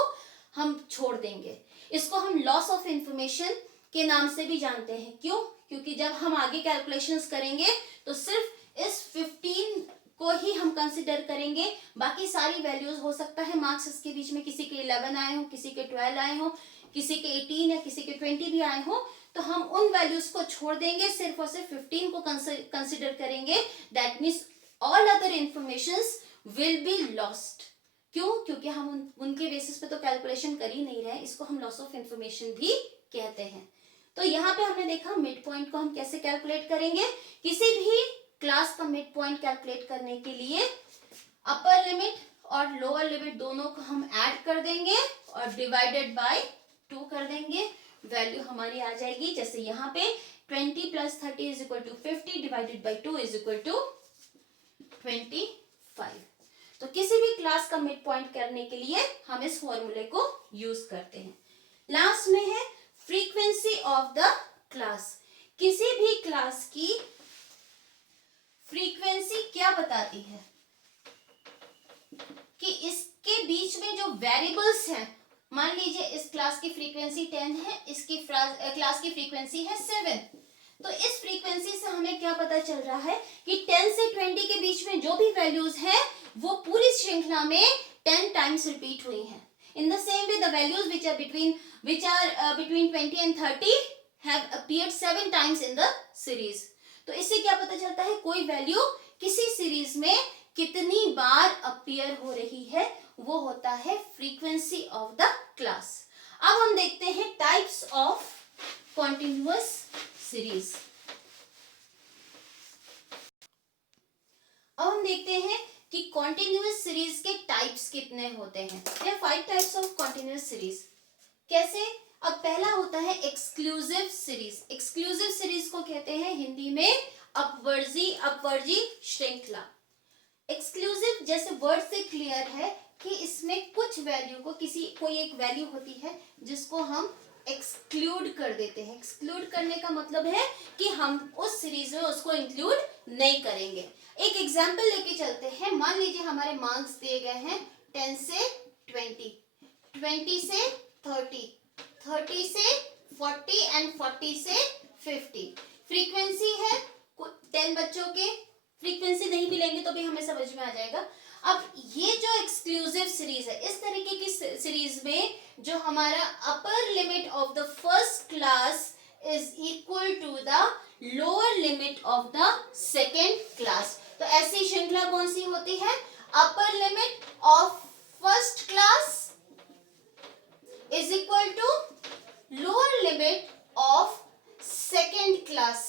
हम छोड़ देंगे। इसको हम लॉस ऑफ इंफॉर्मेशन के नाम से भी जानते हैं। क्यों? क्योंकि जब हम आगे कैलकुलेशंस करेंगे तो सिर्फ इस 15 को ही हम कंसिडर करेंगे, बाकी सारी वैल्यूज, हो सकता है मार्क्स इसके बीच में किसी के 11 आए हो, किसी के 12 आए हो, किसी के 18 या किसी के 20 भी आए हो, तो हम उन वैल्यूज को छोड़ देंगे, सिर्फ और सिर्फ 15 को कंसिडर करेंगे। That means all other informations will be lost. क्यों? क्योंकि हम उनके बेसिस पे तो कैलकुलेशन कर ही नहीं रहे, इसको हम लॉस ऑफ इंफॉर्मेशन भी कहते हैं। तो यहाँ पे हमने देखा मिड पॉइंट को हम कैसे कैलकुलेट करेंगे। किसी भी क्लास का मिड पॉइंट कैलकुलेट करने के लिए अपर लिमिट और लोअर लिमिट दोनों को हम ऐड कर देंगे और डिवाइडेड बाय 2 कर देंगे। वैल्यू हमारी आ जाएगी, जैसे यहाँ पे 20 + 30 = 50 डिवाइडेड बाय 2 = 25। तो किसी भी क्लास का मिड पॉइंट करने के लिए हम इस फॉर्मूले को यूज करते हैं। लास्ट में है फ्रीक्वेंसी ऑफ द क्लास। किसी भी क्लास की फ्रीक्वेंसी क्या बताती है? कि इसके बीच में जो वेरिएबल्स हैं, मान लीजिए इस क्लास की फ्रीक्वेंसी 10 है, इसकी क्लास की फ्रीक्वेंसी है 7, तो इस फ्रीक्वेंसी से हमें क्या पता चल रहा है कि 10 से 20 के बीच में जो भी वैल्यूज हैं वो पूरी श्रृंखला में 10 टाइम्स रिपीट हुई हैं। In the same way, the values which are between 20 and 30 have appeared 7 times in the series. तो इससे क्या पता चलता है? कोई वैल्यू किसी सीरीज में कितनी बार अपीयर हो रही है, वो होता है फ्रीक्वेंसी ऑफ द क्लास। अब हम देखते हैं टाइप्स ऑफ कॉन्टिन्यूअस सीरीज। अब हम देखते हैं कि कॉन्टिन्यूअस सीरीज के टाइप्स कितने होते हैं। There are 5 types of continuous series. कैसे? अब पहला होता है एक्सक्लूसिव सीरीज। एक्सक्लूसिव सीरीज को कहते हैं हिंदी में अपवर्जी श्रृंखला। एक्सक्लूसिव जैसे वर्ड से क्लियर है कि इसमें कुछ वैल्यू को, कोई एक वैल्यू होती है जिसको हम एक्सक्लूड कर देते हैं। एक्सक्लूड करने का मतलब है कि हम उस सीरीज में उसको इंक्लूड नहीं करेंगे। एक एग्जाम्पल लेके चलते हैं। मान लीजिए हमारे मार्क्स दिए गए हैं 10 से 20, 20 से 30, 30 से 40 एंड 40 से 50। फ्रीक्वेंसी है 10 बच्चों के, फ्रीक्वेंसी नहीं भी लेंगे तो भी हमें समझ में आ जाएगा। अब ये जो एक्सक्लूसिव सीरीज है, इस तरीके की सीरीज में जो हमारा upper limit of the first class is equal to the lower limit of the second class. तो ऐसी श्रृंखला कौन सी होती है? Upper limit of first class is equal to lower limit of second class.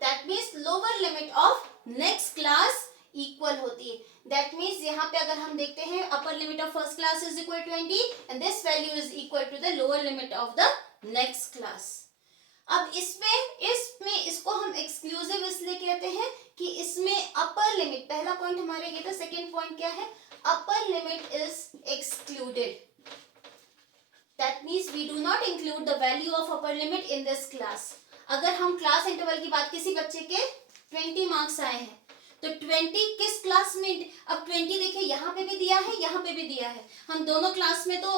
That means lower limit of next class equal होती है। That means यहाँ पे अगर हम देखते हैं upper limit of first class is equal 20 and this value is equal to the lower limit of the next class. अब इसमें इसको हम एक्सक्लूसिव इसलिए कहते हैं कि इसमें अपर लिमिट, पहला पॉइंट हमारे ये था, सेकेंड पॉइंट क्या है? Upper limit is excluded. That means we do not include the value of upper limit in this class. अगर हम क्लास इंटरवल की बात, किसी बच्चे के 20 मार्क्स आए हैं तो 20 किस क्लास में? अब 20 देखिए यहाँ पे भी दिया है, यहाँ पे भी दिया है। हम दोनों क्लास में तो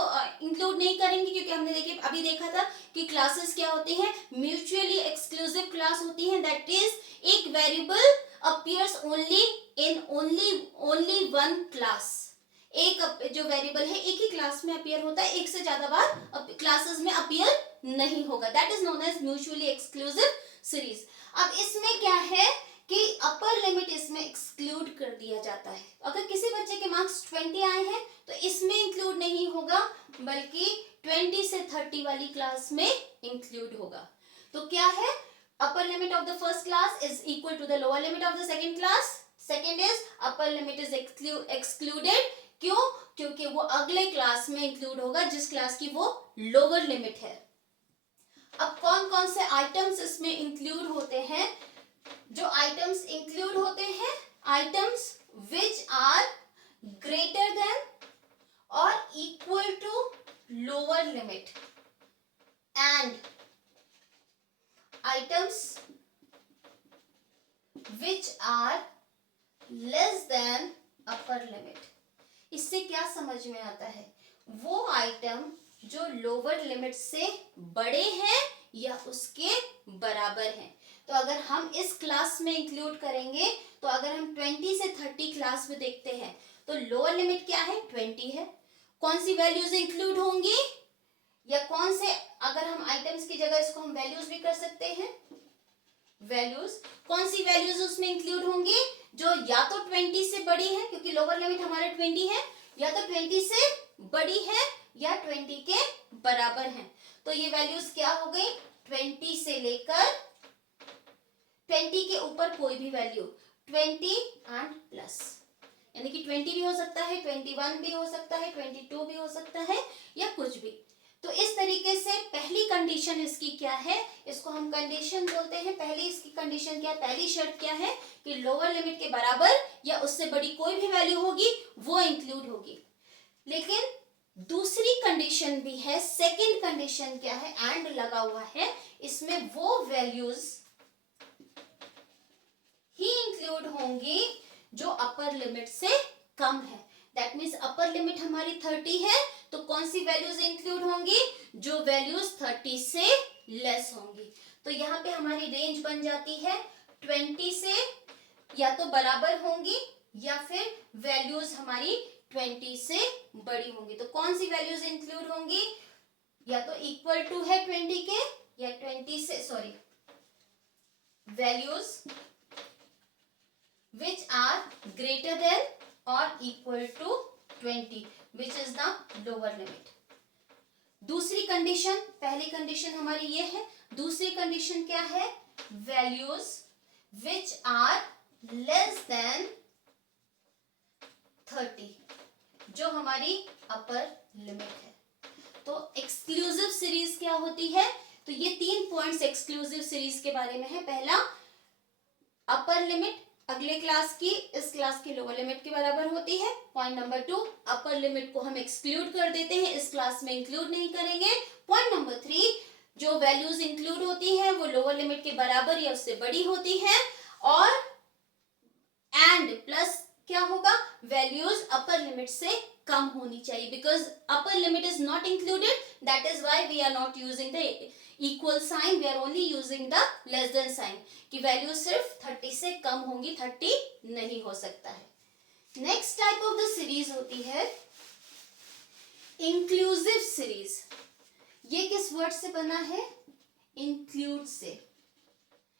इंक्लूड नहीं करेंगे क्योंकि हमने अभी देखा था कि क्लासेस क्या होती हैं? म्यूचुअली एक्सक्लूसिव क्लास होती हैं। दैट इज एक variable appears only in only one class. एक जो वेरिएबल है एक ही क्लास में अपीयर होता है, एक से ज्यादा बार क्लासेस में अपीयर नहीं होगा। That is known as mutually exclusive series. अब इसमें क्या है कि अपर लिमिट इसमें एक्सक्लूड कर दिया जाता है। अगर किसी बच्चे के मार्क्स 20 आए हैं तो इसमें इंक्लूड नहीं होगा, बल्कि 20 से 30 वाली क्लास में इंक्लूड होगा। तो क्या है? Upper limit of the first class is equal to the lower limit of the second class. Second is upper limit is excluded, क्यों? क्योंकि वो अगले क्लास में इंक्लूड होगा जिस क्लास की वो लोअर लिमिट है। अब कौन कौन से आइटम्स इसमें इंक्लूड होते हैं? जो आइटम्स इंक्लूड होते हैं, items which are greater than और equal to lower limit and items which are less than upper limit. इससे क्या समझ में आता है? वो आइटम जो लोअर लिमिट से बड़े हैं या उसके बराबर हैं। तो अगर हम इस क्लास में इंक्लूड करेंगे, तो अगर हम 20 से 30 क्लास में देखते हैं तो लोअर लिमिट क्या है? 20 है। कौन सी वैल्यूज इंक्लूड होंगी, या कौन से, अगर हम आइटम्स की जगह इसको हम वैल्यूज भी कर सकते हैं, वैल्यूज, कौन सी वैल्यूज उसमें इंक्लूड होंगी? जो या तो 20 से बड़ी है, क्योंकि लोअर लिमिट हमारा 20 है, या तो 20 से बड़ी है या 20 के बराबर है। तो ये वैल्यूज क्या हो गई? 20 से लेकर 20 के ऊपर कोई भी वैल्यू, 20 एंड प्लस, यानी कि 20 भी हो सकता है, 21 भी हो सकता है, 22 भी हो सकता है, या कुछ भी। तो इस तरीके से पहली कंडीशन इसकी क्या है? इसको हम कंडीशन बोलते हैं। पहली इसकी कंडीशन क्या है? पहली शर्त क्या है? कि लोअर लिमिट के बराबर या उससे बड़ी कोई भी वैल्यू होगी वो इंक्लूड होगी। लेकिन दूसरी कंडीशन भी है, सेकंड कंडीशन क्या है? एंड लगा हुआ है, इसमें वो वैल्यूज ही इंक्लूड होंगी जो अपर लिमिट से कम है। दैट मीन्स अपर लिमिट हमारी 30 है, तो कौन सी वैल्यूज इंक्लूड होंगी? जो वैल्यूज 30 से लेस होंगी। तो यहाँ पे हमारी रेंज बन जाती है 20 से या तो बराबर होंगी या फिर वैल्यूज हमारी 20 से बड़ी होंगी। तो कौन सी वैल्यूज इंक्लूड होंगी? या तो इक्वल टू है 20 के, या 20 से, sorry, values which are greater than or equal to 20, which is the lower limit. दूसरी कंडीशन, पहली कंडीशन हमारी ये है, दूसरी कंडीशन क्या है? Values which are less than 30, जो हमारी अपर लिमिट है। तो एक्सक्लूसिव सीरीज क्या होती है? तो ये 3 पॉइंट्स एक्सक्लूसिव सीरीज के बारे में है। पहला, अपर लिमिट अगले क्लास की इस क्लास की लोअर लिमिट के बराबर होती है। पॉइंट नंबर 2, अपर लिमिट को हम एक्सक्लूड कर देते हैं, इस क्लास में इंक्लूड नहीं करेंगे। पॉइंट नंबर 3, जो वैल्यूज इंक्लूड होती है वो लोअर लिमिट के बराबर या उससे बड़ी होती है। और एंड प्लस क्या होगा? वैल्यूज अपर लिमिट से कम होनी चाहिए, because upper limit is not included, that is why we are not using the equal sign, we are only using the less than sign, कि वैल्यू सिर्फ 30 से कम होंगी, 30 नहीं हो सकता है। Next type of the series होती है इंक्लूसिव सीरीज। ये किस वर्ड से बना है? इंक्लूड से,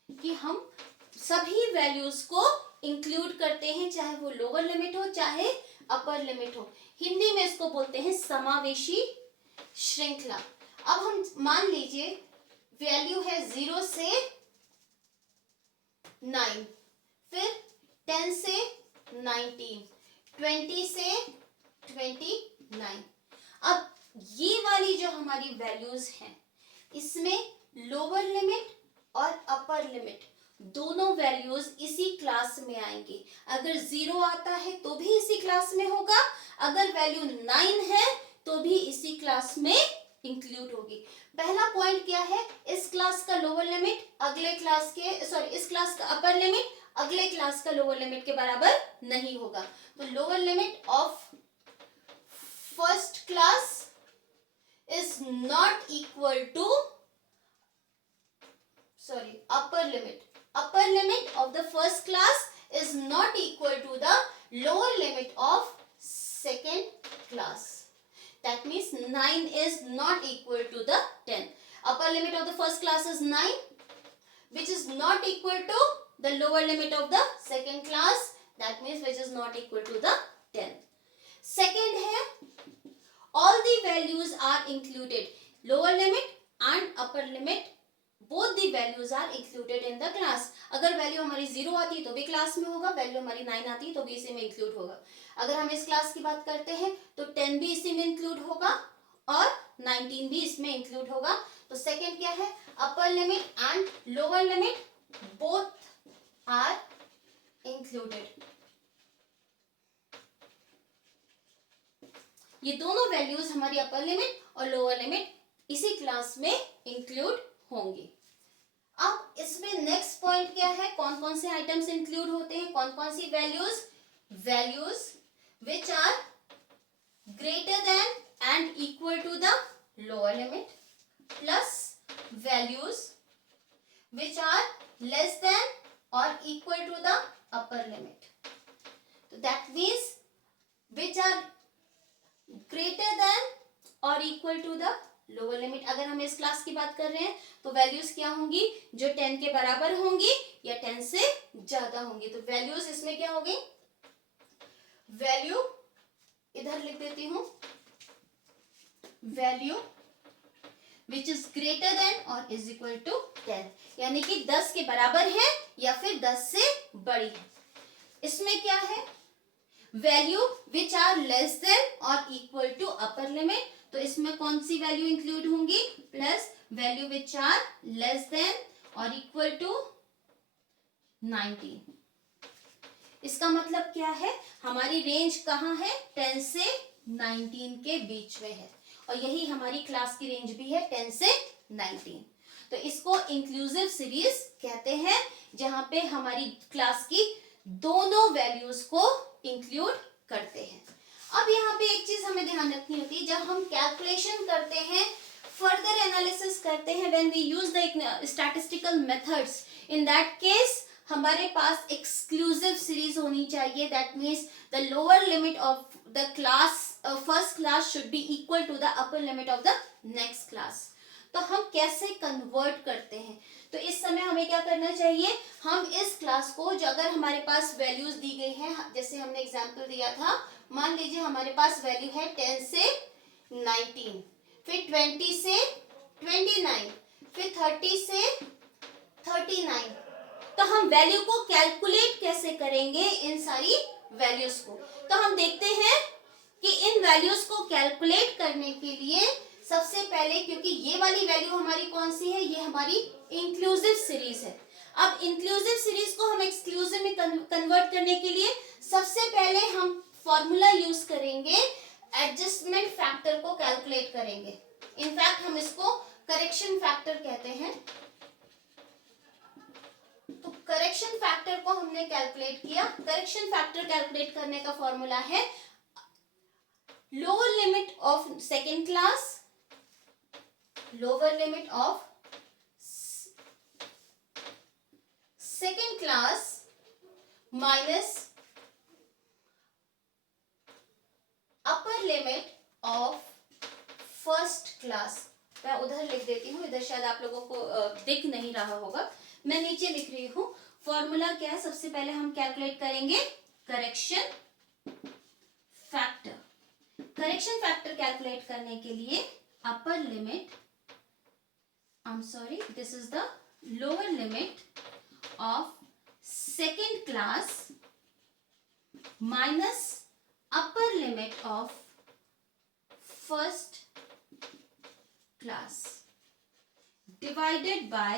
कि हम सभी वैल्यूज को इंक्लूड करते हैं, चाहे वो लोअर लिमिट हो चाहे अपर लिमिट हो। हिंदी में इसको बोलते हैं समावेशी श्रृंखला। अब हम मान लीजिए वैल्यू है 0 से 9, फिर 10 से 19, 20 से 29। अब ये वाली जो हमारी वैल्यूज हैं, इसमें लोअर लिमिट और अपर लिमिट दोनों वैल्यूज इसी क्लास में आएंगी। अगर 0 आता है तो भी इसी क्लास में होगा, अगर वैल्यू 9 है तो भी इसी क्लास में इंक्लूड होगी। पहला पॉइंट क्या है? इस क्लास का लोअर लिमिट अगले क्लास के, सॉरी, इस क्लास का अपर लिमिट अगले क्लास का लोअर लिमिट के बराबर नहीं होगा। तो lower limit of first class is not equal to, sorry, upper limit of the first class is not equal to the lower limit of second class. That means 9 is not equal to the 10. Upper limit of the first class is 9, which is not equal to the lower limit of the second class. That means which is not equal to the 10. Second है, all the values are included. Lower limit and upper limit both the values are included in the class. अगर value हमारी 0 आती तो भी class में होगा, value हमारी 9 आती तो भी इसी में इंक्लूड होगा. अगर हम इस क्लास की बात करते हैं तो 10 भी इसी में इंक्लूड होगा और 19 भी इसमें इंक्लूड होगा. तो सेकंड क्या है, upper limit and lower limit both are included. ये दोनों वैल्यूज हमारी अपर लिमिट और लोअर लिमिट इसी क्लास में इंक्लूड होंगी. अब इसमें नेक्स्ट पॉइंट क्या है, कौन कौन से आइटम्स इंक्लूड होते हैं, कौन कौन सी values which are greater than and equal to the lower limit plus values which are less than और equal to the upper limit. तो that means which are greater than और equal to the lower limit. अगर हम इस class की बात कर रहे हैं तो वैल्यूज क्या होंगी, जो 10 के बराबर होंगी या 10 से ज्यादा होंगी. तो वैल्यूज इसमें क्या होगी, वैल्यू इधर लिख देती हूं, value which is greater than और इज इक्वल टू 10, यानी कि 10 के बराबर है या फिर 10 से बड़ी है. इसमें क्या है, value which are less than और इक्वल टू अपर लिमिट. तो इसमें कौन सी वैल्यू इंक्लूड होंगी, plus value which are less than और इक्वल टू 19. इसका मतलब क्या है, हमारी रेंज कहाँ है, 10 से 19 के बीच में है और यही हमारी क्लास की रेंज भी है, 10 से 19. तो इसको इंक्लूसिव सीरीज कहते हैं, जहां पे हमारी क्लास की दोनों वैल्यूज को इंक्लूड करते हैं. अब यहाँ पे एक चीज हमें ध्यान रखनी होती है, जब हम कैलकुलेशन करते हैं, फर्दर एनालिसिस करते हैं, when we use the statistical methods, in that case हमारे पास एक्सक्लूसिव सीरीज होनी चाहिए. That means the lower limit of the class first class should be equal to the upper limit of the next class. तो हम कैसे convert करते हैं, तो इस समय हमें क्या करना चाहिए, हम इस क्लास को, जो अगर हमारे पास वैल्यूज दी गई हैं, जैसे हमने एग्जांपल दिया था, मान लीजिए हमारे पास वैल्यू है 10 से 19, फिर 20 से 29, फिर 30 से 39. तो हम वैल्यू को कैलकुलेट कैसे करेंगे, इन सारी वैल्यूज को. तो हम देखते हैं कि इन वैल्यूज को कैलकुलेट करने के लिए सबसे पहले, क्योंकि ये वाली वैल्यू हमारी कौन सी है, ये हमारी इंक्लूसिव सीरीज है. अब इंक्लूसिव सीरीज को हम एक्सक्लूसिव में कन्वर्ट करने के लिए सबसे पहले हम फॉर्मूला यूज करेंगे, एडजस्टमेंट फैक्टर को कैलकुलेट करेंगे. इनफैक्ट हम इसको करेक्शन फैक्टर कहते हैं. तो करेक्शन फैक्टर को हमने कैलकुलेट किया. करेक्शन फैक्टर कैलकुलेट करने का फॉर्मूला है lower limit of second class, lower limit of second class minus upper limit of first class. मैं उधर लिख देती हूँ, इधर शायद आप लोगों को दिख नहीं रहा होगा, मैं नीचे लिख रही हूँ. फॉर्मूला क्या है, सबसे पहले हम कैलकुलेट करेंगे correction factor. Correction factor calculate करने के लिए upper limit, this is the lower limit of second class minus upper limit of first class divided by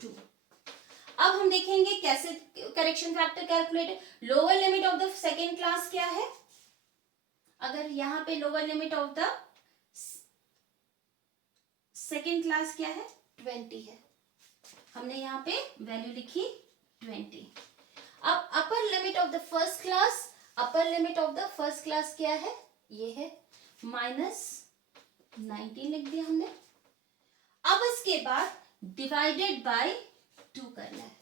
2. अब हम देखेंगे कैसे correction factor calculate. Lower limit of the second class क्या है, अगर यहाँ पे lower limit of the second class क्या है, 20 है, हमने यहाँ पे वैल्यू लिखी 20. अब अपर limit of the first class, upper limit of the first class क्या है, ये है -19 लिख दिया हमने. अब इसके बाद डिवाइडेड बाय 2 करना है.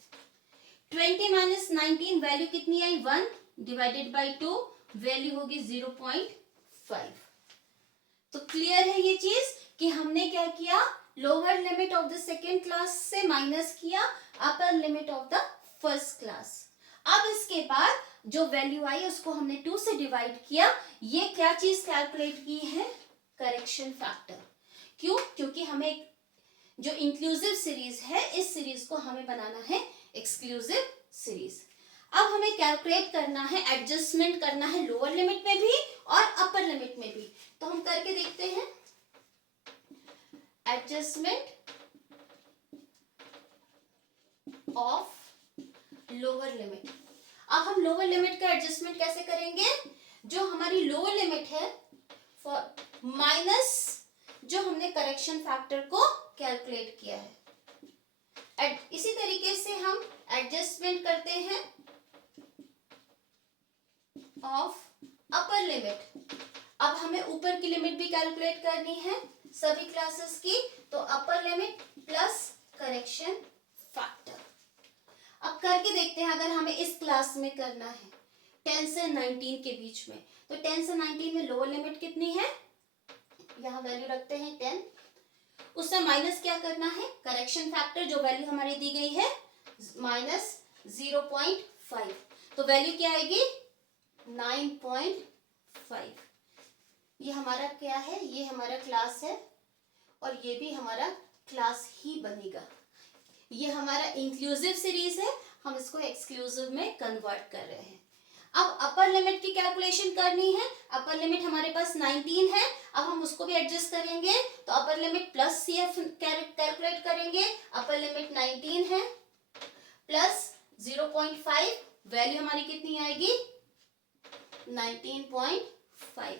20 माइनस 19 वैल्यू कितनी आई, 1, डिवाइडेड बाय 2 वैल्यू होगी 0.5. तो क्लियर है ये चीज कि हमने क्या किया, lower limit of the second class से माइनस किया अपर limit of the first class. अब इसके बाद जो वैल्यू आई उसको हमने 2 से डिवाइड किया. ये क्या चीज कैलकुलेट की है, करेक्शन फैक्टर. क्यों, क्योंकि हमें जो इंक्लूसिव सीरीज है इस सीरीज को हमें बनाना है एक्सक्लूसिव सीरीज। अब हमें कैलकुलेट करना है, एडजस्टमेंट करना है लोअर लिमिट में भी और अपर लिमिट में भी। तो हम करके देखते हैं एडजस्टमेंट ऑफ लोअर लिमिट। अब हम लोअर लिमिट का एडजस्टमेंट कैसे करेंगे? जो हमारी लोअर लिमिट है फॉर माइनस जो हमने करेक्शन फैक्टर को कैलकुलेट किया है। इसी तरीके से हम एडजस्टमेंट करते हैं ऑफ अपर लिमिट। अब हमें ऊपर की लिमिट भी कैलकुलेट करनी है सभी क्लासेस की, तो upper limit plus correction factor. अब करके देखते हैं, अगर हमें इस क्लास में करना है 10 से 19 के बीच में, तो 10 से 19 में लोअर लिमिट कितनी है? यहाँ वैल्यू रखते हैं 10। उससे माइनस क्या करना है? करेक्शन फैक्टर, जो वैल्यू हमारी दी गई है माइनस 0.5, तो वैल्यू क्या आएगी? 9.5। ये हमारा क्या है? ये हमारा क्लास है और ये भी हमारा क्लास ही बनेगा। ये हमारा इंक्लूसिव सीरीज है, हम इसको एक्सक्लूसिव में कन्वर्ट कर रहे हैं। अब अपर लिमिट की कैलकुलेशन करनी है। अपर लिमिट हमारे पास 19 है, अब हम उसको भी एडजस्ट करेंगे, तो upper limit plus CF calculate करेंगे। अपर लिमिट 19 है प्लस 0.5, वैल्यू हमारी कितनी आएगी? 19.5।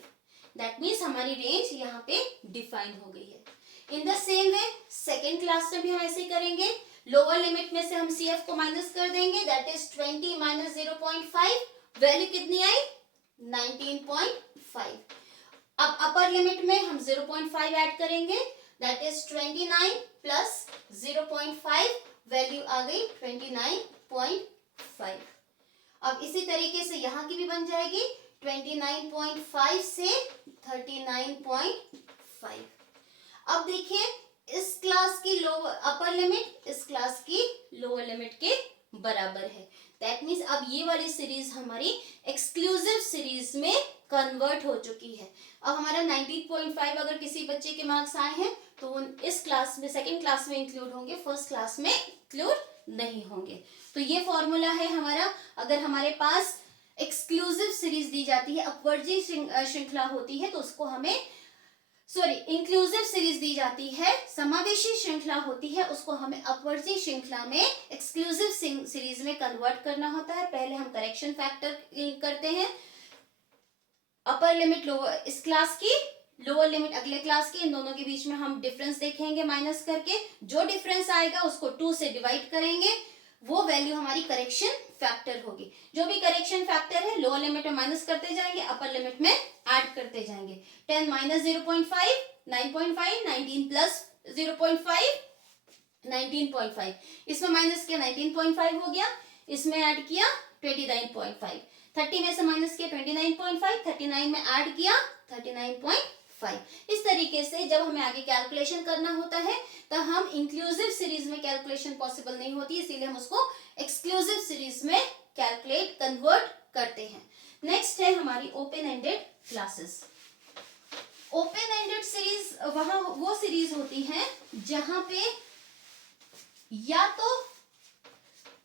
दैट मीन्स हमारी रेंज यहाँ पे डिफाइन हो गई है। इन the same way second class में भी हम ऐसे करेंगे। लोअर लिमिट में से हम CF को माइनस कर देंगे, दैट इज 20 माइनस 0.5, वैल्यू कितनी आई? 19.5। अब अपर लिमिट में हम 0.5 ऐड करेंगे, दैट इज 29 प्लस 0.5, वैल्यू आ गई 29.5। अब इसी तरीके से यहाँ की भी बन जाएगी 29.5 से 39.5। अब देखिए इस क्लास की लोअर अपर लिमिट इस क्लास की लोअर लिमिट के बराबर है। दैट मीन्स अब ये वाली सीरीज हमारी एक्सक्लूसिव सीरीज में कन्वर्ट हो चुकी है। अब हमारा 19.5 अगर किसी बच्चे के मार्क्स आए हैं तो वो इस क्लास में सेकेंड क्लास में इंक्लूड होंगे, फर्स्ट क्लास में इंक्लूड नहीं होंगे। तो ये फॉर्मूला है हमारा। अगर हमारे पास एक्सक्लूसिव सीरीज दी जाती है, अपवर्जी श्रृंखला होती है, तो उसको हमें इंक्लूसिव सीरीज दी जाती है, समावेशी श्रृंखला होती है, उसको हमें अपवर्जी श्रृंखला में एक्सक्लूसिव सीरीज में कन्वर्ट करना होता है। पहले हम करेक्शन फैक्टर करते हैं, अपर लिमिट लोअर इस क्लास की, लोअर लिमिट अगले क्लास की, इन दोनों के बीच में हम डिफरेंस देखेंगे माइनस करके। जो डिफरेंस आएगा उसको 2 से डिवाइड करेंगे, वो वैल्यू हमारी करेक्शन फैक्टर होगी। जो भी करेक्शन फैक्टर है लोअर लिमिट में माइनस करते जाएंगे, अपर लिमिट में ऐड करते जाएंगे। 10 माइनस 0.5 9.5, 19 प्लस 0.5 19.5, इसमें माइनस किया 19.5 हो गया, इसमें ऐड किया 29.5, 30 में से माइनस किया 29.5, 39 में ऐड किया 39.5। इस तरीके से जब हमें आगे कैलकुलेशन करना होता है तो हम इंक्लूसिव सीरीज में कैलकुलेशन पॉसिबल नहीं होती, इसीलिए हम उसको एक्सक्लूसिव सीरीज में कैलकुलेट कन्वर्ट करते हैं। नेक्स्ट है हमारी open ended classes. Open ended series वहां वो सीरीज होती है जहां पे या तो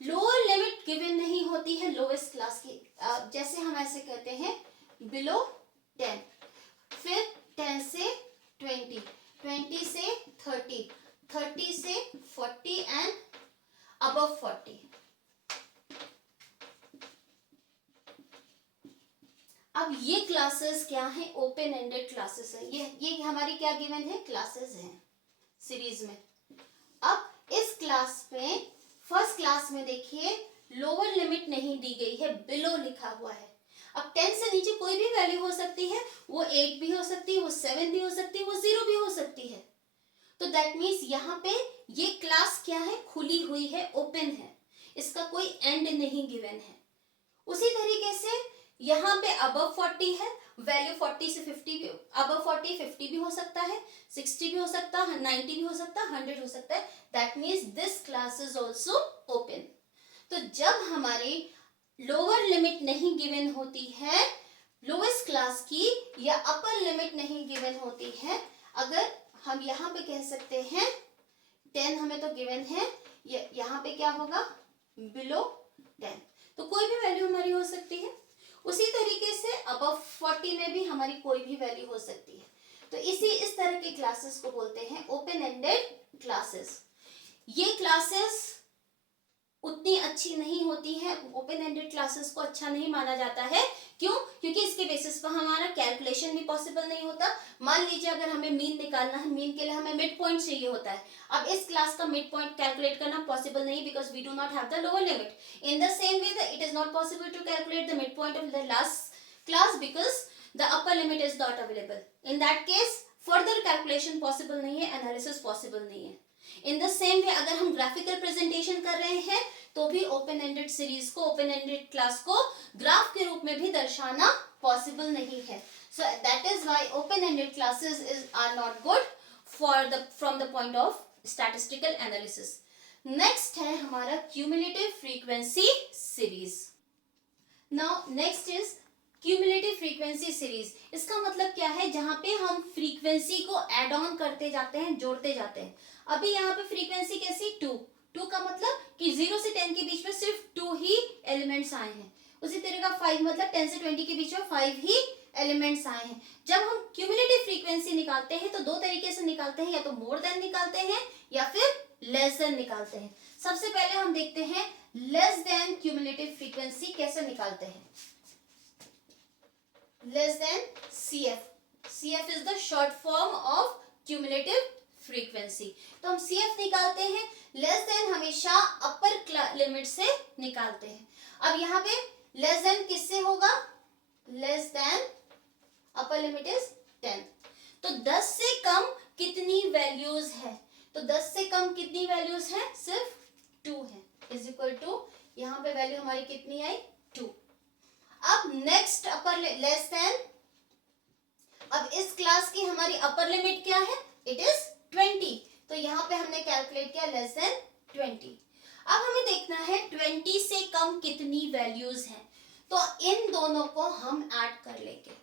लोअर लिमिट गिवन नहीं होती है लोएस्ट क्लास की, जैसे हम ऐसे कहते हैं बिलो 10, फिर 10 से 20, 20 से 30, 30 से 40 एंड अबव 40। अब ये क्लासेस क्या है? ओपन एंडेड क्लासेस है। ये हमारी क्या गिवन है? क्लासेस हैं सीरीज में। अब इस क्लास में फर्स्ट क्लास में देखिए लोअर लिमिट नहीं दी गई है, बिलो लिखा हुआ है। अब 10 से नीचे कोई भी वैल्यू हो सकती है, वो 8 भी हो सकती है, वो 7 भी हो सकती है, वो 0 भी हो सकती है। तो दैट मीन्स यहाँ पे ये क्लास क्या है? खुली हुई है, ओपन है, इसका कोई एंड नहीं गिवन है। उसी तरीके से यहाँ पे अबव 40 है, वैल्यू 40 से 50 भी, अबव 40 50 भी हो सकता है, 60 भी हो सकता है, 90 भी हो सकता है, 100 हो सकता है। That means this class is also open. तो जब हमारी लोअर लिमिट नहीं गिवन होती है लोएस्ट क्लास की, या अपर लिमिट नहीं गिवन होती है, अगर हम यहाँ पे कह सकते हैं 10 हमें तो गिवन है, यहाँ पे क्या होगा, बिलो 10, तो कोई भी वैल्यू हमारी हो सकती है। उसी तरीके से अबव 40 में भी हमारी कोई भी वैल्यू हो सकती है। तो इस तरह के क्लासेस को बोलते हैं ओपन एंडेड क्लासेस। ये क्लासेस उतनी अच्छी नहीं होती है, ओपन एंडेड क्लासेस को अच्छा नहीं माना जाता है। क्यों? क्योंकि इसके बेसिस पर हमारा कैलकुलेशन भी पॉसिबल नहीं होता। मान लीजिए अगर हमें मीन निकालना है, मीन के लिए हमें मिड पॉइंट चाहिए होता है। अब इस क्लास का मिड पॉइंट कैलकुलेट करना पॉसिबल नहीं, because we do not have the lower limit. In the same way it is not possible to calculate the mid point of the last class because the upper limit is not available. In that case further calculation possible नहीं है, analysis possible नहीं है। इन the same वे अगर हम graphical presentation कर रहे हैं तो भी ओपन एंडेड सीरीज को, ओपन एंडेड क्लास को ग्राफ के रूप में भी दर्शाना पॉसिबल नहीं है। So that is why open ended classes are not good for from the point of statistical analysis. Next है हमारा cumulative frequency series. Now next is cumulative frequency series. इसका मतलब क्या है, जहां पे हम फ्रीक्वेंसी को एड ऑन करते जाते हैं, जोड़ते जाते हैं। अभी यहाँ पे फ्रीक्वेंसी कैसी, 2 का मतलब कि 0 से 10 के बीच में सिर्फ 2 ही एलिमेंट्स आए हैं। उसी तरह का 5 मतलब 10 से 20 के बीच में 5 ही एलिमेंट्स आए हैं। जब हम क्यूमुलेटिव फ्रीक्वेंसी निकालते हैं तो 2 तरीके से निकालते हैं, या तो मोर देन निकालते हैं या फिर लेस देन निकालते हैं। सबसे पहले हम देखते हैं लेस देन क्यूमुलेटिव फ्रीक्वेंसी कैसे निकालते हैं। Less than CF, CF is the short form of cumulative frequency। तो हम CF निकालते हैं, लेस देन हमेशा अपर लिमिट से निकालते हैं। अब यहाँ पे लेस देन किससे होगा, less than upper limit is 10। तो 10 से कम कितनी वैल्यूज है, तो 10 से कम कितनी वैल्यूज है, सिर्फ 2 है, इज इक्वल टू यहाँ पे वैल्यू हमारी कितनी आई, 2। अब नेक्स्ट अपर लेस देन, अब इस क्लास की हमारी अपर लिमिट क्या है, इट इज 20। तो यहाँ पे हमने कैलकुलेट किया लेस देन 20। अब हमें देखना है 20 से कम कितनी वैल्यूज हैं, तो इन दोनों को हम ऐड कर लेंगे।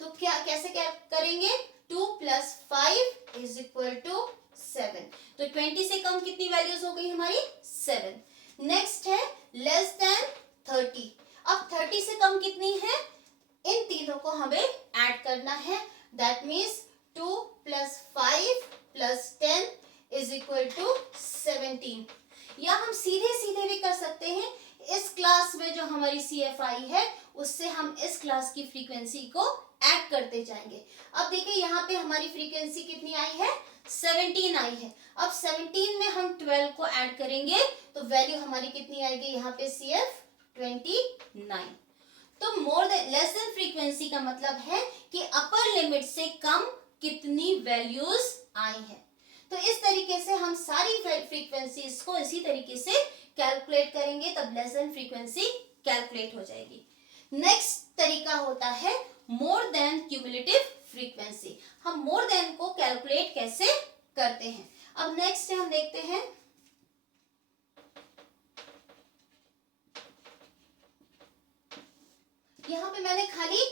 तो क्या कैसे क्या करेंगे, 2 + 5 इज इक्वल टू 7। तो 20 से कम कितनी वैल्यूज हो गई हमारी, 7। नेक्स्ट है लेस देन 30। अब 30 से कम कितनी है, इन तीनों को हमें ऐड करना है। That means 2 + 5 + 10 is equal to 17। या हम सीधे सीधे भी कर सकते हैं, इस क्लास में जो हमारी CF आई है उससे हम इस क्लास की फ्रीक्वेंसी को ऐड करते जाएंगे। अब देखिए यहाँ पे हमारी फ्रीक्वेंसी कितनी आई है, 17 आई है। अब 17 में हम 12 को ऐड करेंगे तो वैल्यू हमारी कितनी आएगी, यहाँ पे CF 29। तो more than less than frequency का मतलब है कि अपर लिमिट से कम कितनी वैल्यूज आई हैं। तो इस तरीके से हम सारी फ्रीक्वेंसीज को इसी तरीके से कैलकुलेट करेंगे, तब लेस देन फ्रीक्वेंसी कैलकुलेट हो जाएगी। नेक्स्ट तरीका होता है मोर देन क्यूमुलेटिव फ्रीक्वेंसी। हम मोर देन को कैलकुलेट कैसे करते हैं। अब नेक्स्ट हम देखते हैं यहाँ पे मैंने खाली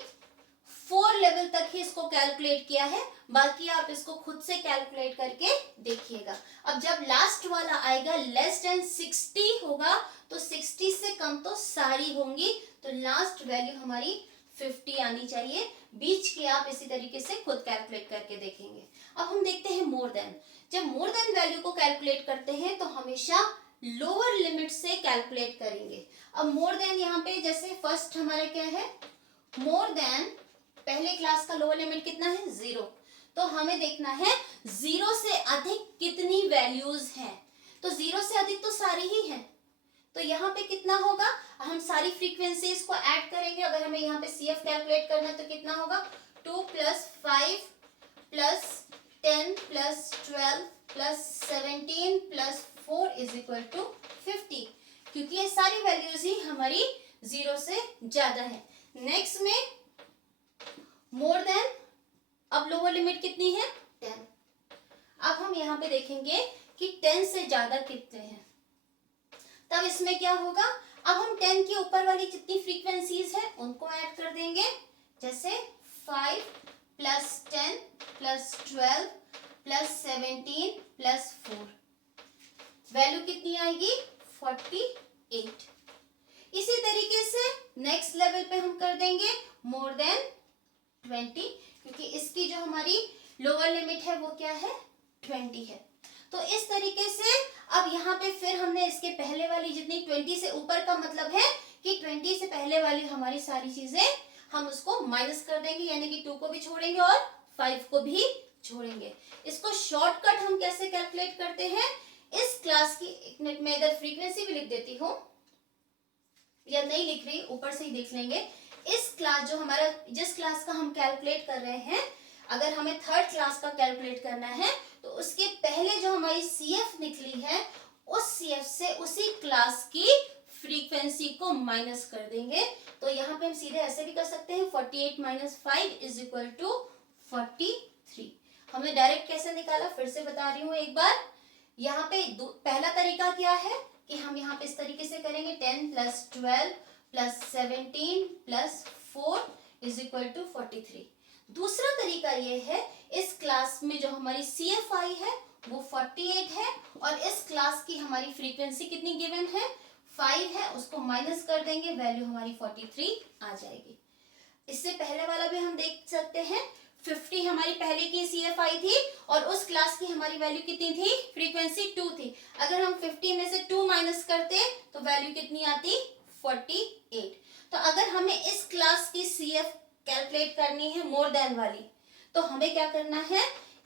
4 लेवल तक ही इसको कैलकुलेट किया है, बाकी आप इसको खुद से कैलकुलेट करके देखिएगा। अब जब लास्ट वाला आएगा लेस देन 60 होगा, तो 60 से कम तो सारी होंगी, तो लास्ट वैल्यू हमारी 50 आनी चाहिए। बीच की आप इसी तरीके से खुद कैलकुलेट करके देखेंगे। अब हम देखते हैं मोर देन। जब मोर देन वैल्यू को कैलकुलेट करते हैं तो हमेशा लोअर लिमिट से कैलकुलेट करेंगे। अब मोर देन यहाँ पे जैसे फर्स्ट हमारे क्या है, मोर देन पहले क्लास का लोअर लिमिट कितना है, 0। तो हमें देखना है 0 से अधिक कितनी वैल्यूज हैं। तो 0 से अधिक तो सारी ही हैं, तो यहाँ पे कितना होगा, हम सारी फ्रीक्वेंसीज को ऐड करेंगे। अगर हमें यहाँ पे CF कैलकुलेट करना है तो कितना होगा, 2 + 5 + 10 + 12 + 17 + 4 इज इक्वल टू 50, क्योंकि ये सारी वैल्यूज ही हमारी 0 से ज्यादा है। नेक्स्ट में मोर देन, अब लोअर लिमिट कितनी है, 10। अब हम यहाँ पे देखेंगे कि 10 से ज्यादा कितने हैं, तब इसमें क्या होगा, अब हम 10 के ऊपर वाली जितनी फ्रीक्वेंसीज है उनको ऐड कर देंगे। जैसे 5 + 10 + 12 + 17 + 4 वैल्यू कितनी आएगी 48। इसी तरीके से नेक्स्ट लेवल पे हम कर देंगे मोर देन 20, क्योंकि इसकी जो हमारी लोअर लिमिट है वो क्या है 20 है। तो इस तरीके से अब यहाँ पे फिर हमने इसके पहले वाली जितनी 20 से ऊपर का मतलब है कि 20 से पहले वाली हमारी सारी चीजें हम उसको माइनस कर देंगे, यानी कि 2 को भी छोड़ेंगे और 5 को भी छोड़ेंगे। इसको शॉर्टकट हम कैसे कैलकुलेट करते हैं, इस क्लास की, एक मिनट में इधर फ्रीक्वेंसी भी लिख देती हूँ, या नहीं लिख रही, ऊपर से ही देख लेंगे। इस क्लास जो हमारा, जिस क्लास का हम कैलकुलेट कर रहे हैं, अगर हमें थर्ड क्लास का कैलकुलेट करना है तो उसके पहले जो हमारी CF निकली है उस CF से उसी क्लास की फ्रीक्वेंसी को माइनस कर देंगे। तो यहाँ पे हम सीधे ऐसे भी कर सकते हैं 48 माइनस 5 इज इक्वल टू 43। हमने डायरेक्ट कैसे निकाला फिर से बता रही हूँ एक बार। यहाँ पे पहला तरीका क्या है कि हम यहाँ पे इस तरीके से करेंगे 10 plus 12 plus 17 plus 4 is equal to 43। दूसरा तरीका ये है, इस क्लास में जो हमारी CF आई है वो 48 है और इस क्लास की हमारी फ्रीक्वेंसी कितनी गिवन है 5 है, उसको माइनस कर देंगे, वैल्यू हमारी 43 आ जाएगी। इससे पहले वाला भी हम देख सकते हैं, 50 हमारी पहले की CF आई थी और उस क्लास की हमारी वैल्यू कितनी थी, फ्रीक्वेंसी 2 थी। अगर हम 50 में से 2 माइनस करते तो वैल्यू कितनी आती 48। तो अगर हमें इस क्लास की CF कैलकुलेट करनी है मोर देन वाली, तो हमें क्या करना है,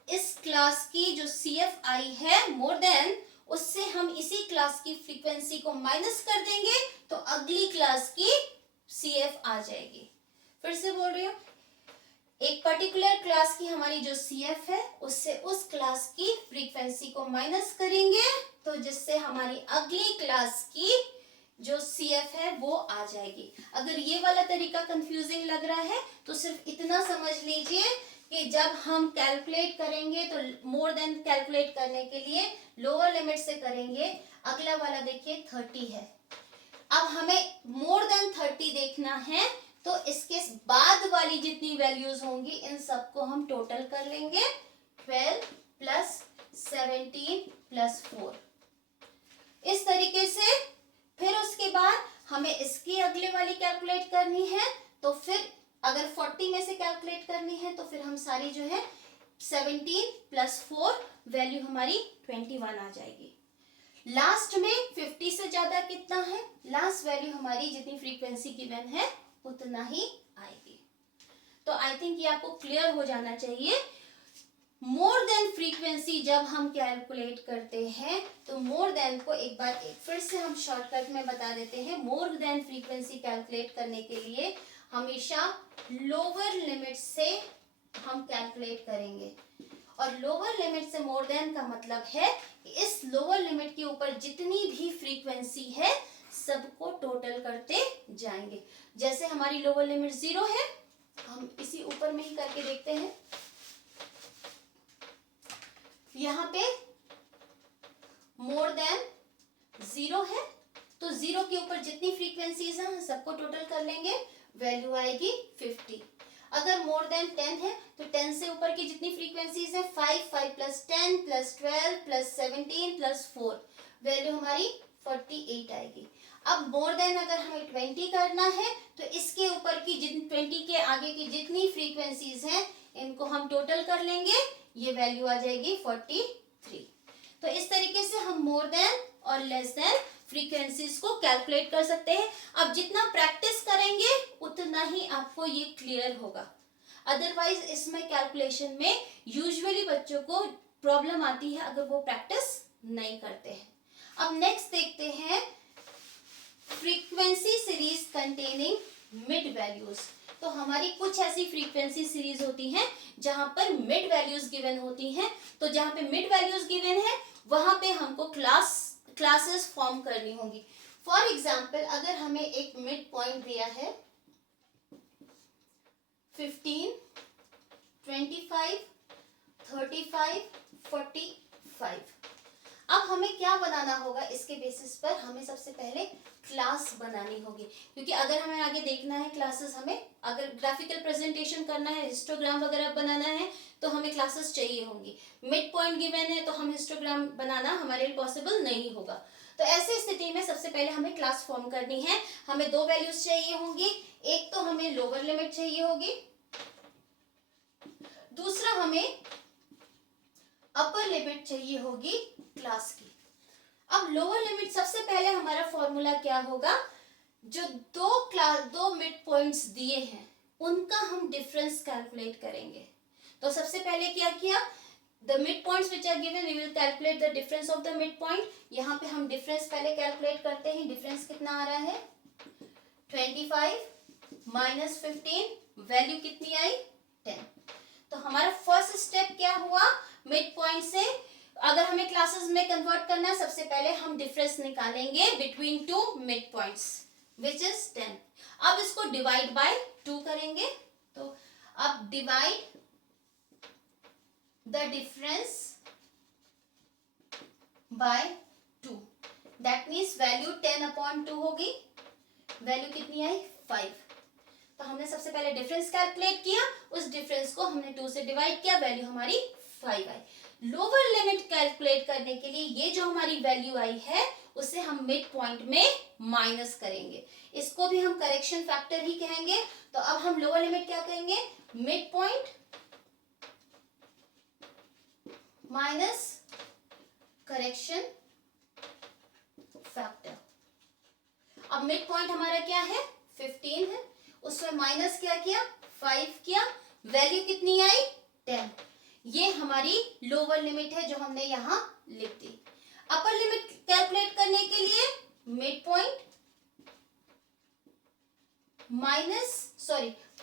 इस क्लास की जो CF आई है मोर देन, उससे हम इसी क्लास की फ्रीक्वेंसी को माइनस कर देंगे तो अगली क्लास की CF आ जाएगी। फिर से बोल रही हूँ, एक पर्टिकुलर क्लास की हमारी जो CF है उससे उस क्लास की फ्रीक्वेंसी को माइनस करेंगे तो जिससे हमारी अगली क्लास की जो CF है वो आ जाएगी। अगर ये वाला तरीका कंफ्यूजिंग लग रहा है तो सिर्फ इतना समझ लीजिए कि जब हम कैलकुलेट करेंगे तो मोर देन कैलकुलेट करने के लिए लोअर लिमिट से करेंगे। अगला वाला देखिए 30 है, अब हमें मोर देन 30 देखना है तो इसके बाद वाली जितनी वैल्यूज होंगी इन सबको हम टोटल कर लेंगे, 12 प्लस 17 प्लस 4। इस तरीके से फिर उसके बाद हमें इसकी अगले वाली कैलकुलेट करनी है, तो फिर अगर 40 में से कैलकुलेट करनी है तो फिर हम सारी जो है 17 प्लस 4 वैल्यू हमारी 21 आ जाएगी। लास्ट में 50 से ज्यादा कितना है, लास्ट वैल्यू हमारी जितनी फ्रीक्वेंसी गिवन है उतना ही आएगी। तो आई थिंक ये आपको क्लियर हो जाना चाहिए। मोर देन फ्रीक्वेंसी जब हम कैलकुलेट करते हैं तो मोर देन को एक बार फिर से हम शॉर्टकट में बता देते हैं। मोर देन फ्रीक्वेंसी कैलकुलेट करने के लिए हमेशा लोअर लिमिट से हम कैलकुलेट करेंगे, और लोअर लिमिट से मोर देन का मतलब है कि इस लोअर लिमिट के ऊपर जितनी भी फ्रीक्वेंसी है सबको टोटल करते जाएंगे। जैसे हमारी लोअर लिमिट 0 है, हम इसी ऊपर में ही करके देखते हैं। यहाँ पे मोर देन 0 है तो 0 के ऊपर जितनी फ्रीक्वेंसीज हैं सबको टोटल कर लेंगे, वैल्यू आएगी 50। अगर मोर देन 10 है तो 10 से ऊपर की जितनी फ्रीक्वेंसीज है 5 plus 10 plus 12 plus 17 plus 4, value हमारी 48 आएगी। अब मोर देन अगर हमें 20 करना है तो इसके ऊपर की 20 के आगे की जितनी फ्रीक्वेंसीज हैं इनको हम टोटल कर लेंगे, ये वैल्यू आ जाएगी 43। तो इस तरीके से हम मोर देन और लेस देन फ्रीक्वेंसीज को कैलकुलेट कर सकते हैं। अब जितना प्रैक्टिस करेंगे उतना ही आपको ये क्लियर होगा, अदरवाइज इसमें कैलकुलेशन में यूजुअली बच्चों को प्रॉब्लम आती है अगर वो प्रैक्टिस नहीं करते हैं। अब नेक्स्ट देखते हैं frequency series containing mid values. तो हमारी कुछ ऐसी फ्रीक्वेंसी सीरीज होती हैं जहां पर मिड वैल्यूज गिवन होती हैं। तो जहां पे मिड वैल्यूज गिवन है वहां पे हमको क्लासेस फॉर्म करनी होंगी। फॉर एग्जाम्पल अगर हमें एक मिड पॉइंट दिया है 15, 25, 35, 45, अब हमें क्या बनाना होगा, इसके बेसिस पर हमें सबसे पहले क्लास बनानी होगी, क्योंकि अगर हमें आगे देखना है क्लासेस, हमें अगर ग्राफिकल प्रेजेंटेशन करना है, हिस्टोग्राम वगैरह बनाना है, तो हमें क्लासेस चाहिए होंगी। मिड पॉइंट गिवन है तो हम हिस्टोग्राम बनाना हमारे लिए पॉसिबल नहीं होगा। तो ऐसी स्थिति में सबसे पहले हमें क्लास फॉर्म करनी है। हमें दो वैल्यूज चाहिए होंगी, एक तो हमें लोअर लिमिट चाहिए होगी, दूसरा हमें अपर लिमिट चाहिए होगी क्लास की। अब लोअर लिमिट, सबसे पहले हमारा फॉर्मूला क्या होगा, जो दो मिड पॉइंट्स दिए हैं उनका हम डिफरेंस कैलकुलेट करेंगे। तो सबसे पहले क्या किया, the mid points which are given, we will calculate the difference of the mid point. यहाँ पे हम डिफरेंस पहले कैलकुलेट करते हैं। डिफरेंस कितना आ रहा है, 25 माइनस 15, वैल्यू कितनी आई, 10। तो हमारा फर्स्ट स्टेप क्या हुआ, मिड पॉइंट से अगर हमें क्लासेस में कन्वर्ट करना है, सबसे पहले हम डिफरेंस निकालेंगे between two mid points which is 10। अब इसको डिवाइड बाय 2 करेंगे। तो अब divide the difference bye 2, that means value 10/2 होगी। वैल्यू कितनी आई, 5। तो हमने सबसे पहले डिफरेंस कैलकुलेट किया, उस डिफरेंस को हमने 2 से डिवाइड किया, वैल्यू हमारी 5 आई। लोअर लिमिट कैलकुलेट करने के लिए ये जो हमारी वैल्यू आई है उसे हम मिड पॉइंट में माइनस करेंगे, इसको भी हम करेक्शन फैक्टर ही कहेंगे। तो अब हम लोअर लिमिट क्या कहेंगे, mid point minus correction factor. अब मिड पॉइंट हमारा क्या है, 15 है, उसमें माइनस क्या किया, 5 किया, वैल्यू कितनी आई, 10। ये हमारी लोअर लिमिट है जो हमने यहां लिख दी। अपर लिमिट कैलकुलेट करने के लिए mid point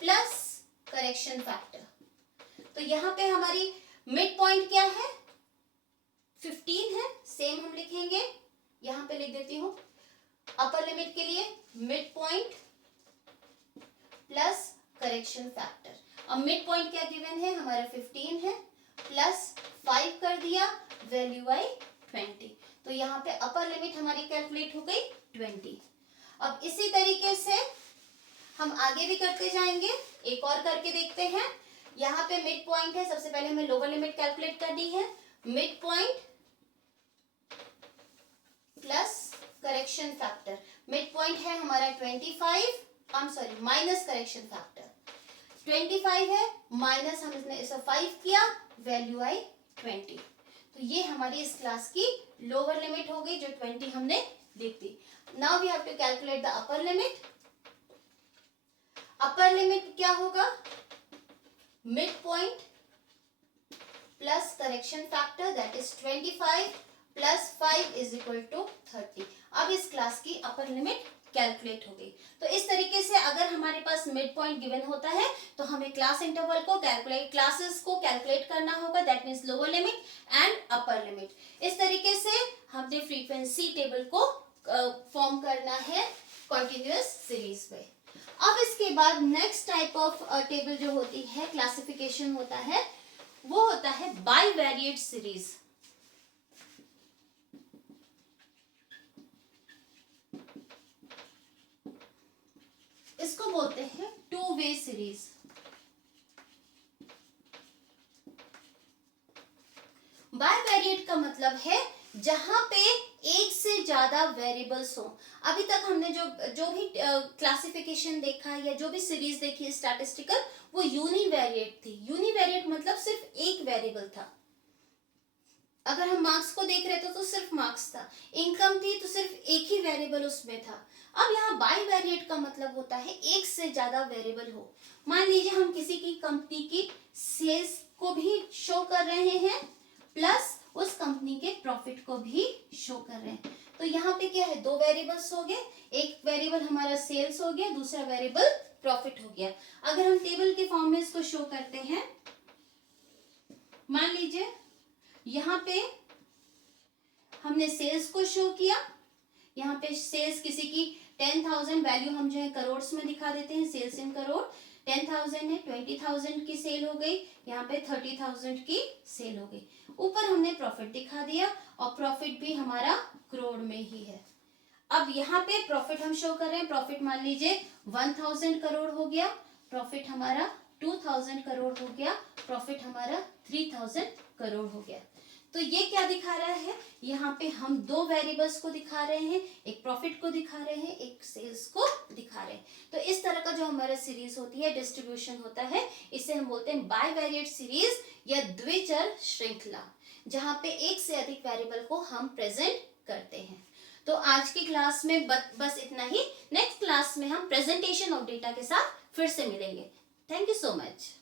plus correction factor. तो यहां पे हमारी मिड पॉइंट क्या है, 15 है, सेम हम लिखेंगे, यहां पे लिख देती हूं। अपर लिमिट के लिए mid point plus correction factor. अब मिड पॉइंट क्या गिवन है, हमारा 15 है, प्लस 5 कर दिया, वैल्यू आई 20। तो यहाँ पे अपर लिमिट हमारी कैलकुलेट हो गई 20। अब इसी तरीके से हम आगे भी करते जाएंगे, एक और करके देखते हैं। यहाँ पे मिड पॉइंट है, सबसे पहले हमें लोअर लिमिट कैलकुलेट करनी है। Mid point plus correction factor. Mid point है हमारा 25, माइनस करेक्शन फैक्टर 25 है, माइनस हम इसने इसे 5 किया, वैल्यू आई 20। तो ये हमारी इस क्लास की लोअर लिमिट हो गई, जो 20 हमने लिख दी। Now we have to calculate the upper limit. Upper limit क्या होगा, mid point plus correction factor, that is 25 plus 5 is equal to 30। अब इस क्लास की अपर लिमिट कैलकुलेट हो गई। तो इस तरीके से अगर हमारे पास मिड पॉइंट गिवन होता है तो हमें क्लास इंटरवल को कैलकुलेट, क्लासेस को कैलकुलेट करना होगा, that means lower limit and upper limit. इस तरीके से हमने फ्रीक्वेंसी टेबल को फॉर्म करना है कॉन्टिन्यूअस सीरीज में। अब इसके बाद नेक्स्ट टाइप ऑफ टेबल जो होती है, क्लासिफिकेशन होता है, वो होता है बाईवेरिएट सीरीज। इसको बोलते हैं टू वे सीरीज। बाईवेरिएट का मतलब है जहां पे एक से ज्यादा वेरिएबल्स हो। अभी तक हमने जो भी क्लासिफिकेशन देखा या जो भी सीरीज देखी स्टैटिस्टिकल, वो यूनिवेरिएट थी। यूनिवेरिएट मतलब सिर्फ एक वेरिएबल था। अगर हम मार्क्स को देख रहे थे तो सिर्फ मार्क्स था, इनकम थी तो सिर्फ एक ही वेरिएबल उसमें था। अब यहाँ बाईवेरिएट का मतलब होता है एक से ज्यादा वेरिएबल हो। मान लीजिए हम किसी की कंपनी की सेल्स को भी शो कर रहे हैं, प्लस उस कंपनी के प्रॉफिट को भी शो कर रहे हैं। तो यहाँ पे क्या है, दो वेरिएबल्स हो गए, एक वेरिएबल हमारा सेल्स हो गया, दूसरा वेरिएबल प्रॉफिट हो गया। अगर हम टेबल के फॉर्म में इसको शो करते हैं, मान लीजिए यहाँ पे हमने सेल्स को शो किया, यहाँ पे सेल्स किसी की 10,000, वैल्यू हम जो है करोड़ में दिखा देते हैं, सेल्स इन करोड़। 10,000 है, 20,000 की सेल हो गई, यहाँ पे 30,000 की सेल हो गई। ऊपर हमने प्रॉफिट दिखा दिया और प्रॉफिट भी हमारा करोड़ में ही है। अब यहाँ पे प्रॉफिट हम शो कर रहे हैं, प्रॉफिट मान लीजिए 1,000 करोड़ हो गया, प्रॉफिट हमारा 2,000 करोड़ हो गया, प्रॉफिट हमारा 3,000 करोड़ हो गया। तो ये क्या दिखा रहा है, यहाँ पे हम दो वेरिएबल्स को दिखा रहे हैं, एक प्रॉफिट को दिखा रहे हैं, एक सेल्स को दिखा रहे हैं। तो इस तरह का जो हमारा सीरीज होती है, डिस्ट्रीब्यूशन होता है, इसे हम बोलते हैं बाइवेरिएट सीरीज या द्विचर श्रृंखला, जहाँ पे एक से अधिक वेरिएबल को हम प्रेजेंट करते हैं। तो आज की क्लास में बस इतना ही। नेक्स्ट क्लास में हम प्रेजेंटेशन ऑफ डेटा के साथ फिर से मिलेंगे। Thank you so much.